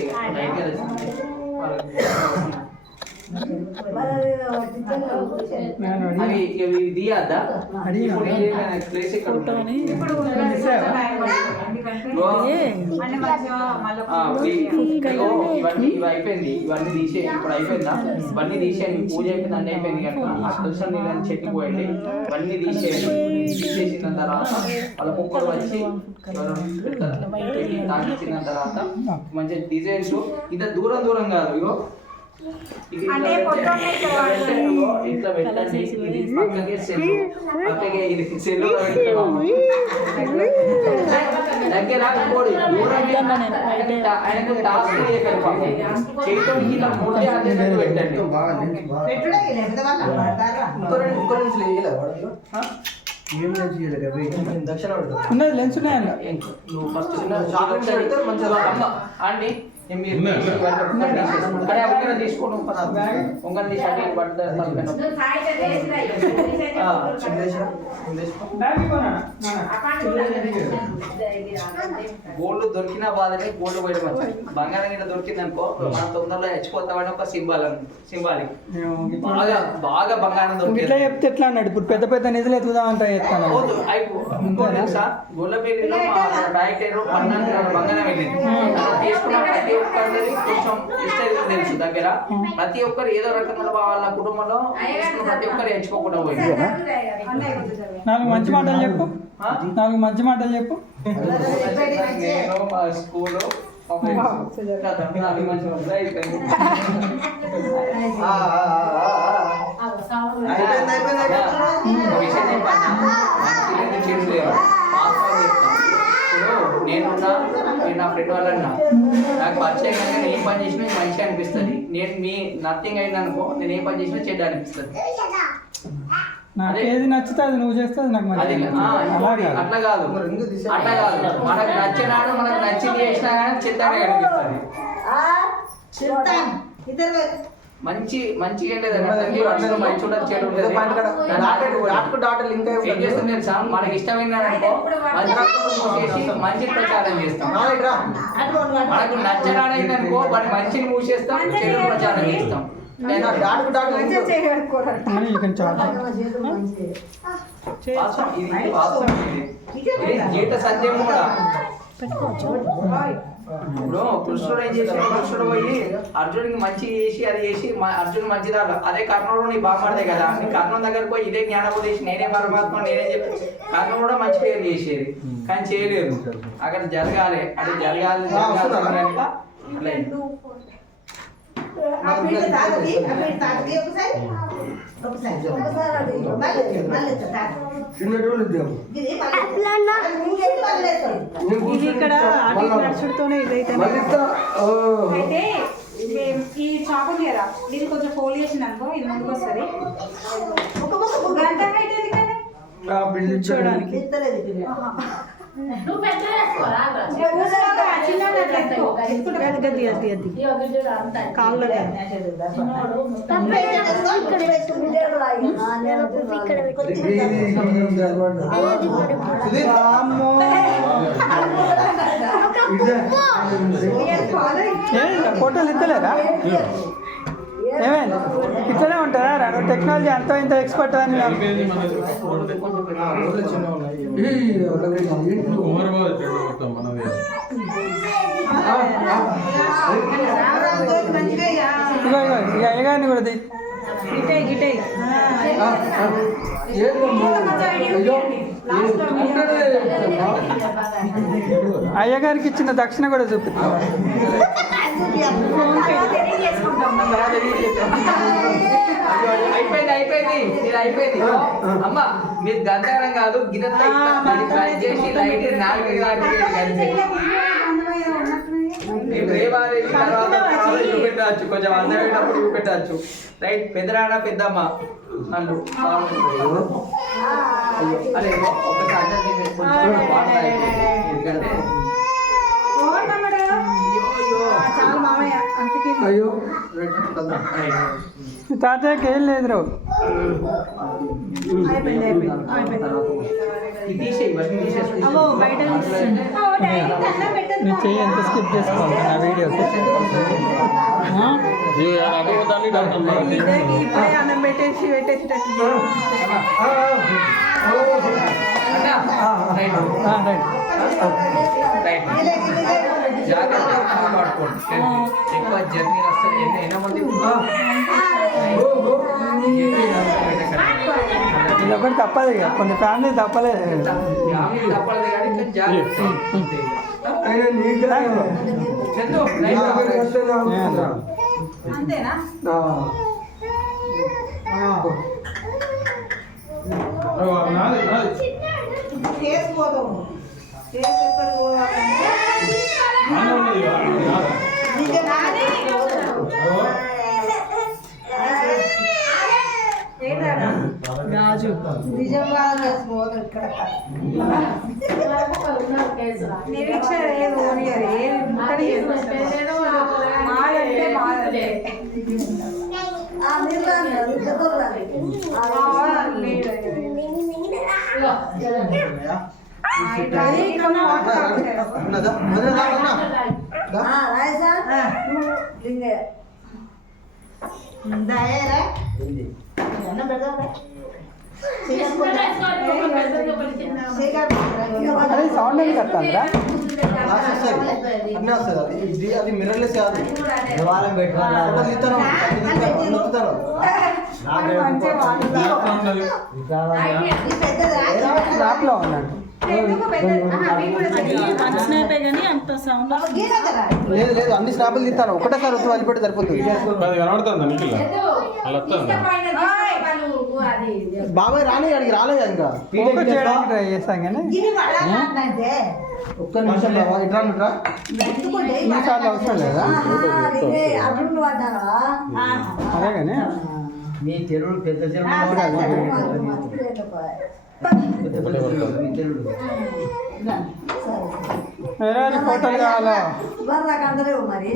అవి ఇవి తీయద్దా ప్లేస్ ఇక్కడ ఉంటుంది ఇవన్నీ ఇవి అయిపోయింది ఇవన్నీ తీసే ఇప్పుడు అయిపోయిందా ఇవన్నీ తీసేయండి పూజ అయిపోయింది అన్నీ అయిపోయింది కనుక ఆ తులసి నీళ్ళని చెట్టుకు పోయండి ఇవన్నీ తీసేయండి తీసేసిన తర్వాత వాళ్ళ కుక్కలు వచ్చి తాకిచ్చిన తర్వాత మంచిగా డిజైన్స్ ఇంత దూరం దూరం కాదు ఇగో ఇట్లా పెట్టండి ఇది పక్కకి సెల్లు పక్కకి ఇది సెల్లు దగ్గర కోడి ఆయనకు టాస్క్ చేయటం ఇలా మూడు పెట్టండి ఉన్నది లెన్స్ ఉన్నాయన్న నువ్వు ఫస్ట్ అండి తీసుకోండి ఉంగరం తీసి అటు గోల్డ్ దొరికిన బాధనే గోల్డ్ పోయడం మంచిది బంగారం గిట్ల దొరికింది అనుకో మనం తొందరలో హెచ్చిపోతామని ఒక సింబాలిక్ బాగా బాగా బంగారం దొరికింది ఇట్లా చెప్తే ఎట్లా అన్నాడు ఇప్పుడు పెద్ద పెద్ద నిధులు ఎత్తుదా అంట చెప్తాను గొల్లపల్లిలో డైరెక్టర్ బంగారం వెళ్ళింది తీసుకున్న ప్రతి ఒక్కరికి కొంచెం హిస్టరీ తెలుసు దగ్గర ప్రతి ఒక్కరు ఏదో రకంగా వాళ్ళ కుటుంబంలో ప్రతి ఒక్కరు ఎంచుకోకుండా పోయింది 4 మంచి మాటలు చెప్పు 4 మంచి మాటలు చెప్పు నేను మా స్కూల్లో నేను నా ఫ్రెండ్ వాళ్ళన్నా నాకు పరిచయం కనుక నేను ఏం పని చేసినా మంచిగా అనిపిస్తుంది నేను మీ నథింగ్ అయింది అనుకో నేను ఏం పని చేసినా చెడ్డ అనిపిస్తుంది నాకు ఏది నచ్చితే అది నువ్వు చేస్తే అది నాకు అది అట్లా కాదు మనకు నచ్చినాడు మనకు నచ్చింది చేసినా కానీ చెడ్డనే కనిపిస్తుంది మంచి మంచిగా ఏం చేస్తుంది తెలుసా మనకి ఇష్టమైన మంచి ప్రచారం చేస్తాం మనకు నచ్చడాడైంది అనుకో వాడి మంచిని మూసేస్తాం చెడు ప్రచారం చేస్తాం జీవిత సత్యం కూడా ఇప్పుడు కృష్ణుడు ఏం చేసి కృష్ణుడు పోయి అర్జునుడికి మంచి చేసి అది చేసి అర్జునుడు మంచిదాడు అదే కర్ణుడు నీ బాగుపడదే కదా నీ కర్ణుడు దగ్గరకు పోయి ఇదే జ్ఞానోపదేశం నేనే పరమాత్మ నేనే చెప్పి కర్ణుడు కూడా మంచి పేరు చేసేది కానీ చేయలేదు అక్కడ జరగాలి అది జరగాలి ఆ పీట తాతకి ఒకసారి మళ్ళీ తాత ఇది ఇక్కడ అటు నడుచుడుతోనే ఇదైతే అయితే ఈ చాప మీద ఇది కొంచెం ఫోల్ చేసింది అనుకో ఇది ముందుకు వస్తుంది గంట అయితే కానీ చూడడానికి కాళ్ళు ఫోటోలు ఇస్తలేరా ఏమైంది ఇట్లనే ఉంటారా నువ్వు టెక్నాలజీ అంత ఇంత ఎక్స్పర్ట్ అని ఇగో ఇక ఏగాని కూడా గిటే అయ్యగారికి ఇచ్చిన దక్షిణ కూడా చూపిస్తాను అయిపోయింది మీరు అయిపోయింది అమ్మ మీరు గంటగడం కాదు గిన్నె చేసి లైట్ 4 తర్వాత చూపెట్టచ్చు కొంచెం అందమైనప్పుడు చూపెట్టచ్చు రైట్ పెద్దరాడ పెద్దమ్మ నన్ను అరే ఒకసారి ఎందుకంటే చాలా మామయ్య అంతకి అయ్యో తాతయ్యకి ఏం లేదు రావు బయట నీ చెయ్యి ఎంత స్కిప్ చేసుకోవాలి నా వీడియోకి ఇప్పుడే అన్నం పెట్టేసేటట్టు జాగ్రత్తగా కాపాడుకోండి ఎక్కువ జర్నీ వస్తుంది ఎన్నో మంది ఇది ఒకటి తప్పదు ఇక కొన్ని ఫ్యామిలీ తప్పలేదు ఫ్యామిలీ తప్పలేదు కానీ కొంచెం జాగ్రత్త చందు అంతేనా చేసుకోదాం ఎక్కడ పోవాలంటే గాజు నిజంగా చేసుకోవద్దు ఇక్కడ నిరీక్ష ఏది మాలంటే మాలంటే అరే సౌండ్ ఏం కట్టాలిరా అన్నీ వస్తుంది అది మిర్రర్లెస్ కాదు స్నాప్లో ఉన్నాడు లేదు లేదు అన్ని స్నాపులు తీస్తాను ఒకటేసారి వచ్చి వదిలిపెట్టి సరిపోతుంది బాబాయ్ రాని అడిగి రాలేదు ఇంకా ఫోకస్ చేయడానికి ట్రై చేస్తాం కానీ ఒక్క నిమిషం బాబా ఇట్రా ఇట్రా ఇన్నిసార్లు అవసరం లేదా అదే కానీ మీ తెలుగు పెద్ద వేరే ఫోటోలు కావాలా మరి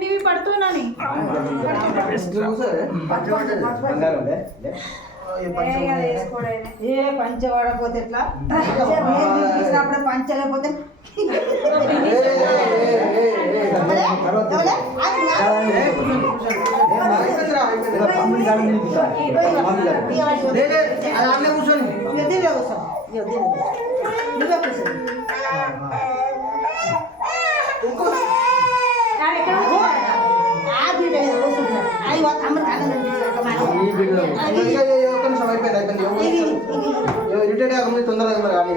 నీవి పడుతున్నాని ఏ పంచ వాడపోతే ఎట్లా అప్పుడే పంచ లేకపోతే నిమిషం అయిపోయింది ఇరిటేట్ కాకుండా తొందరగా కానీ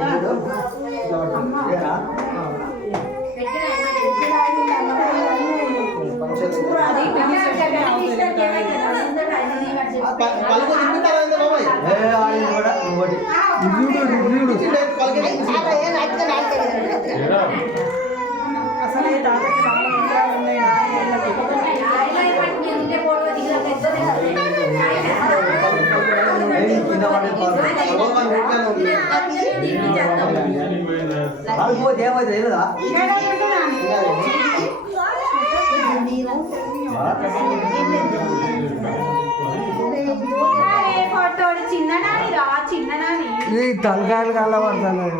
పలుకు తింటారా బాబాయ్ అసలు ఈ తాతకి చాలా విగ్రహాలు ఉన్నాయి చిన్ననాని రా చిన్ననాని ఈ తలకాయలు కలబడతాను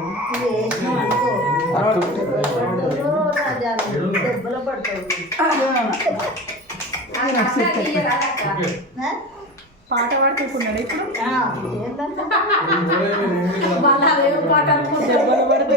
పాట పాడుతున్నాడు ఇప్పుడు దెబ్బలు పడితే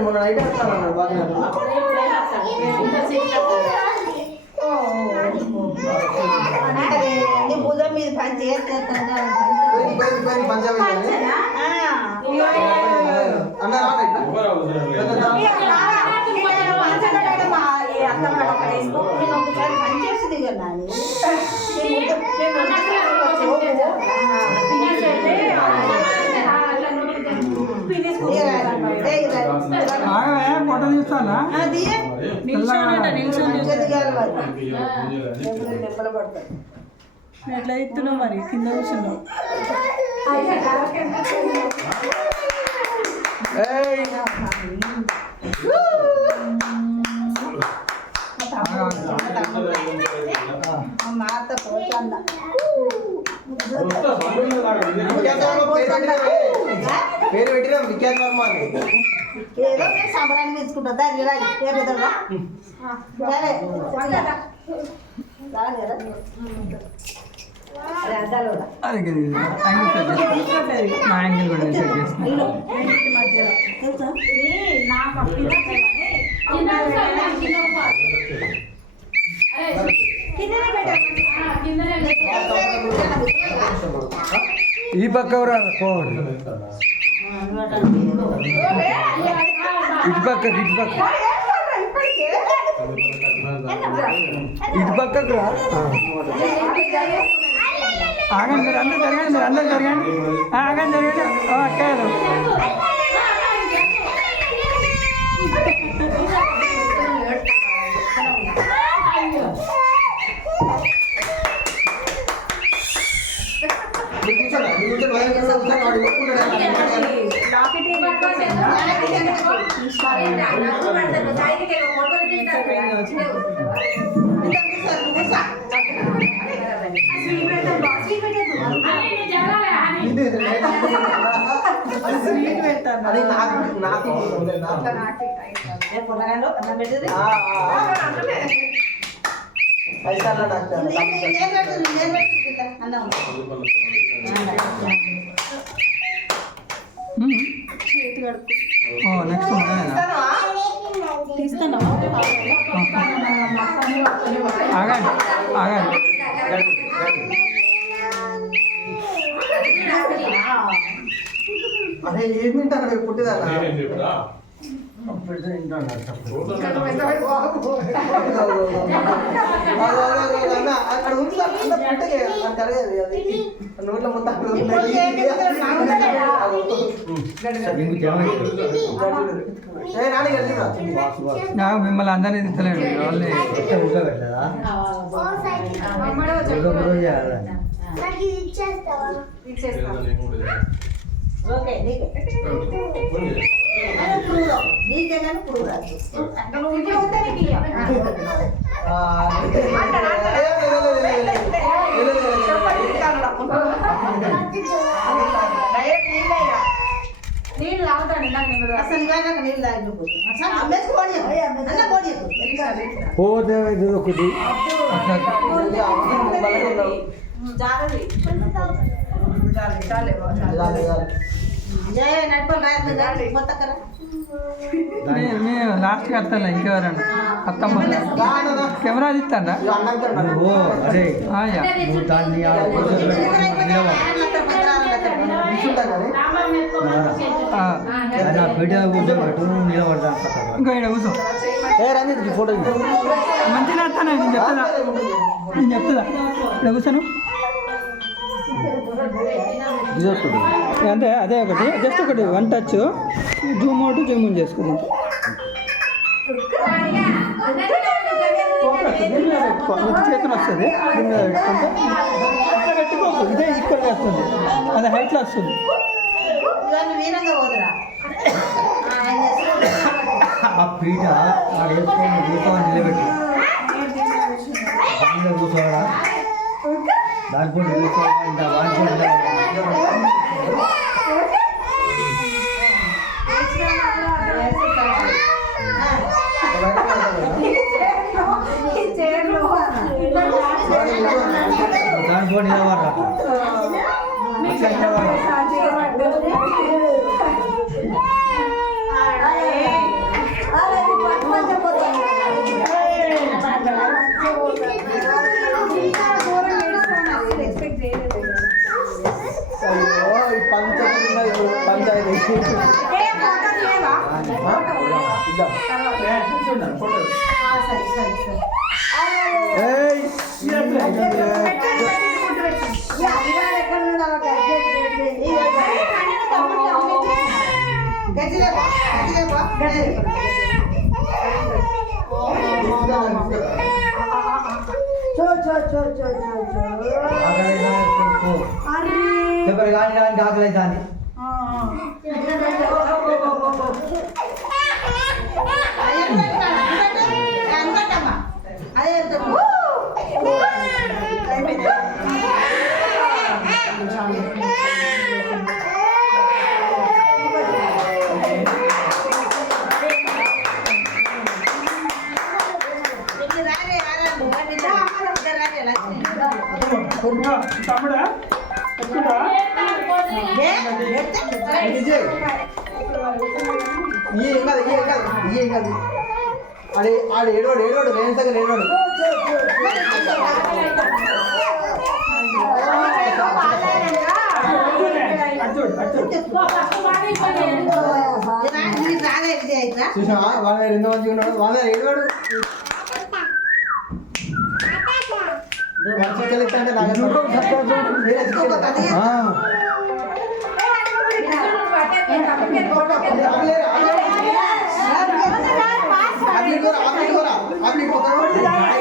మొన్న నైట్ వస్తాను బాగా భుజం మీద పని చేస్తాను పంజాబీ అన్న ఒకసారి పని చేసింది కదా ఫోటో తీస్తానా దెబ్బలు పడతాయి ఎట్లా ఇస్తున్నావు మరి కింద కూర్చున్నావు మాత పోతాందా పేరు పెట్టినా విఖ్యాత్ వర్మ అని ఏదో నేను సంబరాన్ని తీసుకుంటా దాన్ని పేరు ఎదురుగా యాంగిల్ కూడా సెట్ చేస్తున్నా ఈ పక్క కోడి ఇటు పక్కకు ఇటు పక్కకు రా ఆగండి మీరు అందరూ జరగండి ఆగండి జరగండి అక్కయ్యలు అది నాకు పైసలు నెక్స్ట్ ఆగండి అదే ఏం తింటాను పుట్టిదాన్ని అక్కడ నోట్లో మొత్తం మిమ్మల్ని అందరినీ తింటలేండి వాళ్ళని ఓకే నీకేనా పురుగు రాదు నీళ్ళు నీళ్ళు తాగుతాను ఇందాక నీళ్ళు అసలు ఇవాళ నీళ్ళు తాగిపోతుంది అసలు అమ్మేసుకోండి అన్న పోనీ పోతే ఒకటి జయ నడిపల్ రాయదు మొత్తం కదా మేము లాస్ట్కి వస్తాను ఇంకెవరన్నా అత్తమ్మ కెమెరా తీస్తాడా అదే ఇంకా ఇక్కడ కూర్చో ఫోటో మంచిగా వస్తాను నేను చెప్తా ఇక్కడ కూర్చోను అంతే అదే ఒకటి జస్ట్ ఒకటి one touch Zoom out Zoom in చేసుకుందాం చేతులు వస్తుంది దీని మీద పెట్టుకుంటే అట్లా పెట్టుకోకు ఇదే ఈక్వల్గా వస్తుంది అది హైట్లో వస్తుంది వీరంగా పోదురా ఆ పీట వేసుకొని దీపావళి నిలబెట్టి కూర్చోవడా దానిపూట కూర్చోవాలంటే దానిపూట నిలబడరా పంచాయతీ చెప్పరు కానీ కానీ ఆకలి దాన్ని తమ్ముడా ఏం కాదు అడే ఆడు ఏడోడు నేను సగం ఏడోడు చూసా వాళ్ళ ఎంత మంచిగా ఉన్నాడు వాళ్ళ ఏడోడు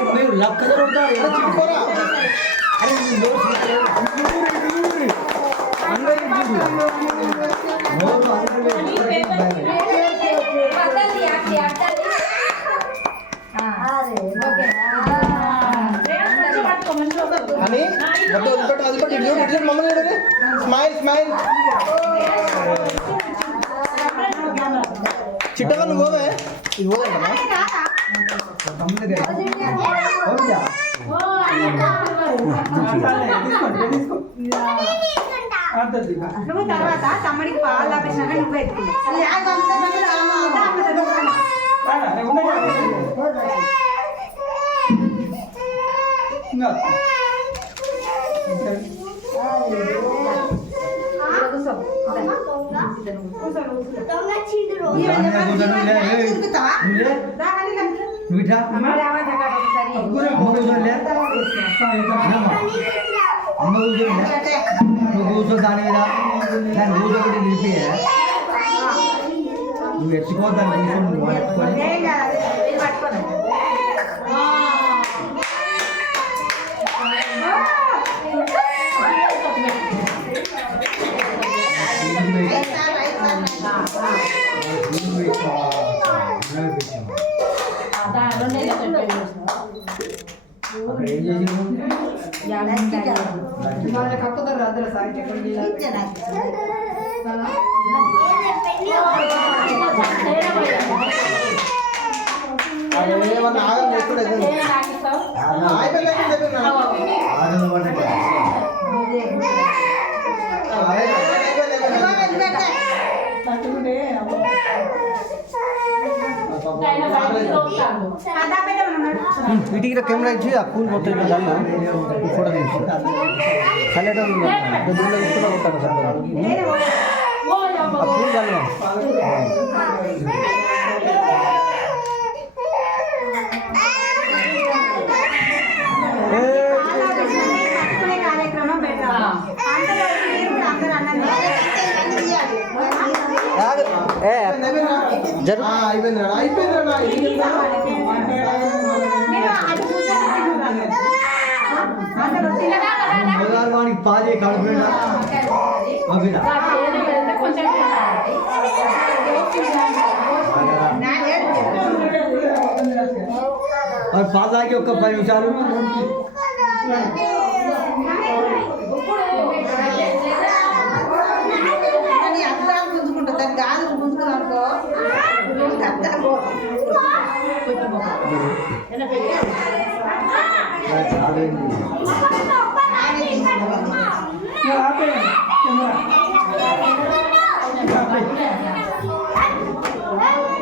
అంటే లక్క చిట్టుకోరా అరే అని అది మమ్మల్ని స్మైల్ స్మైల్ చిట్టగా నువ్వు పోవే ఇది పోదంటమ్మా నువ్వు తర్వాత తమ్ముడికి పాలు ఆపేసినాక నువ్వు అమ్మ నువ్వు కూర్చో దాని మీద దాన్ని కూర్చోబెట్టి నిలిపి నువ్వు ఎత్తుకోవద్దాన్ని కూర్చొని ఏం చేసి ఏమన్నా ఆగం ఎప్పుడు ఇటుకి కెమెరా ఇచ్చి ఆ పూలు మొత్తం ఇట్లా దాన్ని ఫోటో తీసి కలెక్టర్ దీనిలో కూడా ఉంటారు సార్ ఆ పూలు దాన్ని కార్యక్రమం పెడతాము అందరూ అన్నం వానికి పాలి కడుపు పాలు తాగి ఒక 10 నిమిషాలు గాజులు గుంజుకున్నానుకో చాలా